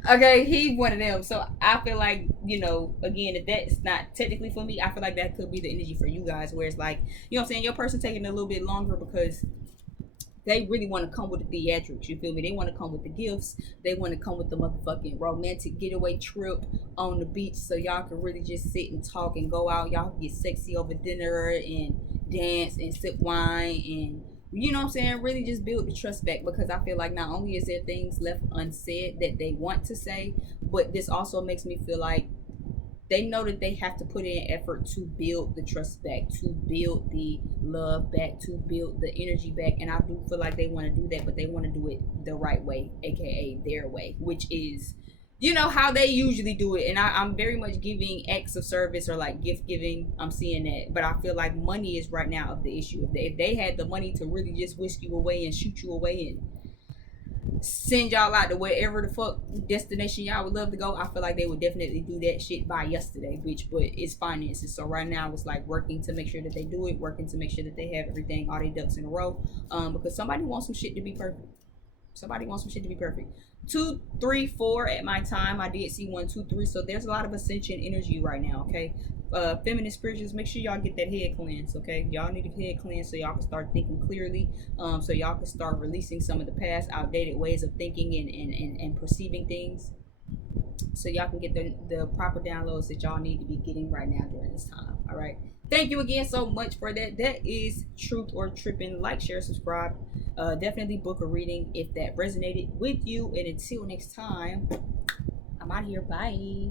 Okay, he's one of them. So I feel like, you know, again, if that's not technically for me, I feel like that could be the energy for you guys, where it's like, you know what I'm saying, your person taking a little bit longer because they really want to come with the theatrics. You feel me? They want to come with the gifts. They want to come with the motherfucking romantic getaway trip on the beach, so y'all can really just sit and talk and go out. Y'all can get sexy over dinner and dance and sip wine and, you know what I'm saying, really just build the trust back, because I feel like not only is there things left unsaid that they want to say, but this also makes me feel like they know that they have to put in effort to build the trust back, to build the love back, to build the energy back. And I do feel like they want to do that, but they want to do it the right way, aka their way, which is, you know, how they usually do it. And I'm very much giving acts of service or like gift giving. I'm seeing that. But I feel like money is right now of the issue. If they had the money to really just whisk you away and shoot you away and send y'all out to wherever the fuck destination y'all would love to go, I feel like they would definitely do that shit by yesterday, bitch. But it's finances, so right now it's like working to make sure that they do it, working to make sure that they have everything, all their ducks in a row, because somebody wants some shit to be perfect. Somebody wants some shit to be perfect. 2, 3, 4 at my time. I did see 1, 2, 3. So there's a lot of ascension energy right now. Okay, feminine spirituals, make sure y'all get that head cleanse. Okay, y'all need a head cleanse so y'all can start thinking clearly. So y'all can start releasing some of the past outdated ways of thinking and perceiving things. So y'all can get the proper downloads that y'all need to be getting right now during this time. All right. Thank you again so much for that. That is Truth or Trippin'. Like, share, subscribe. Definitely book a reading if that resonated with you. And until next time, I'm out of here. Bye.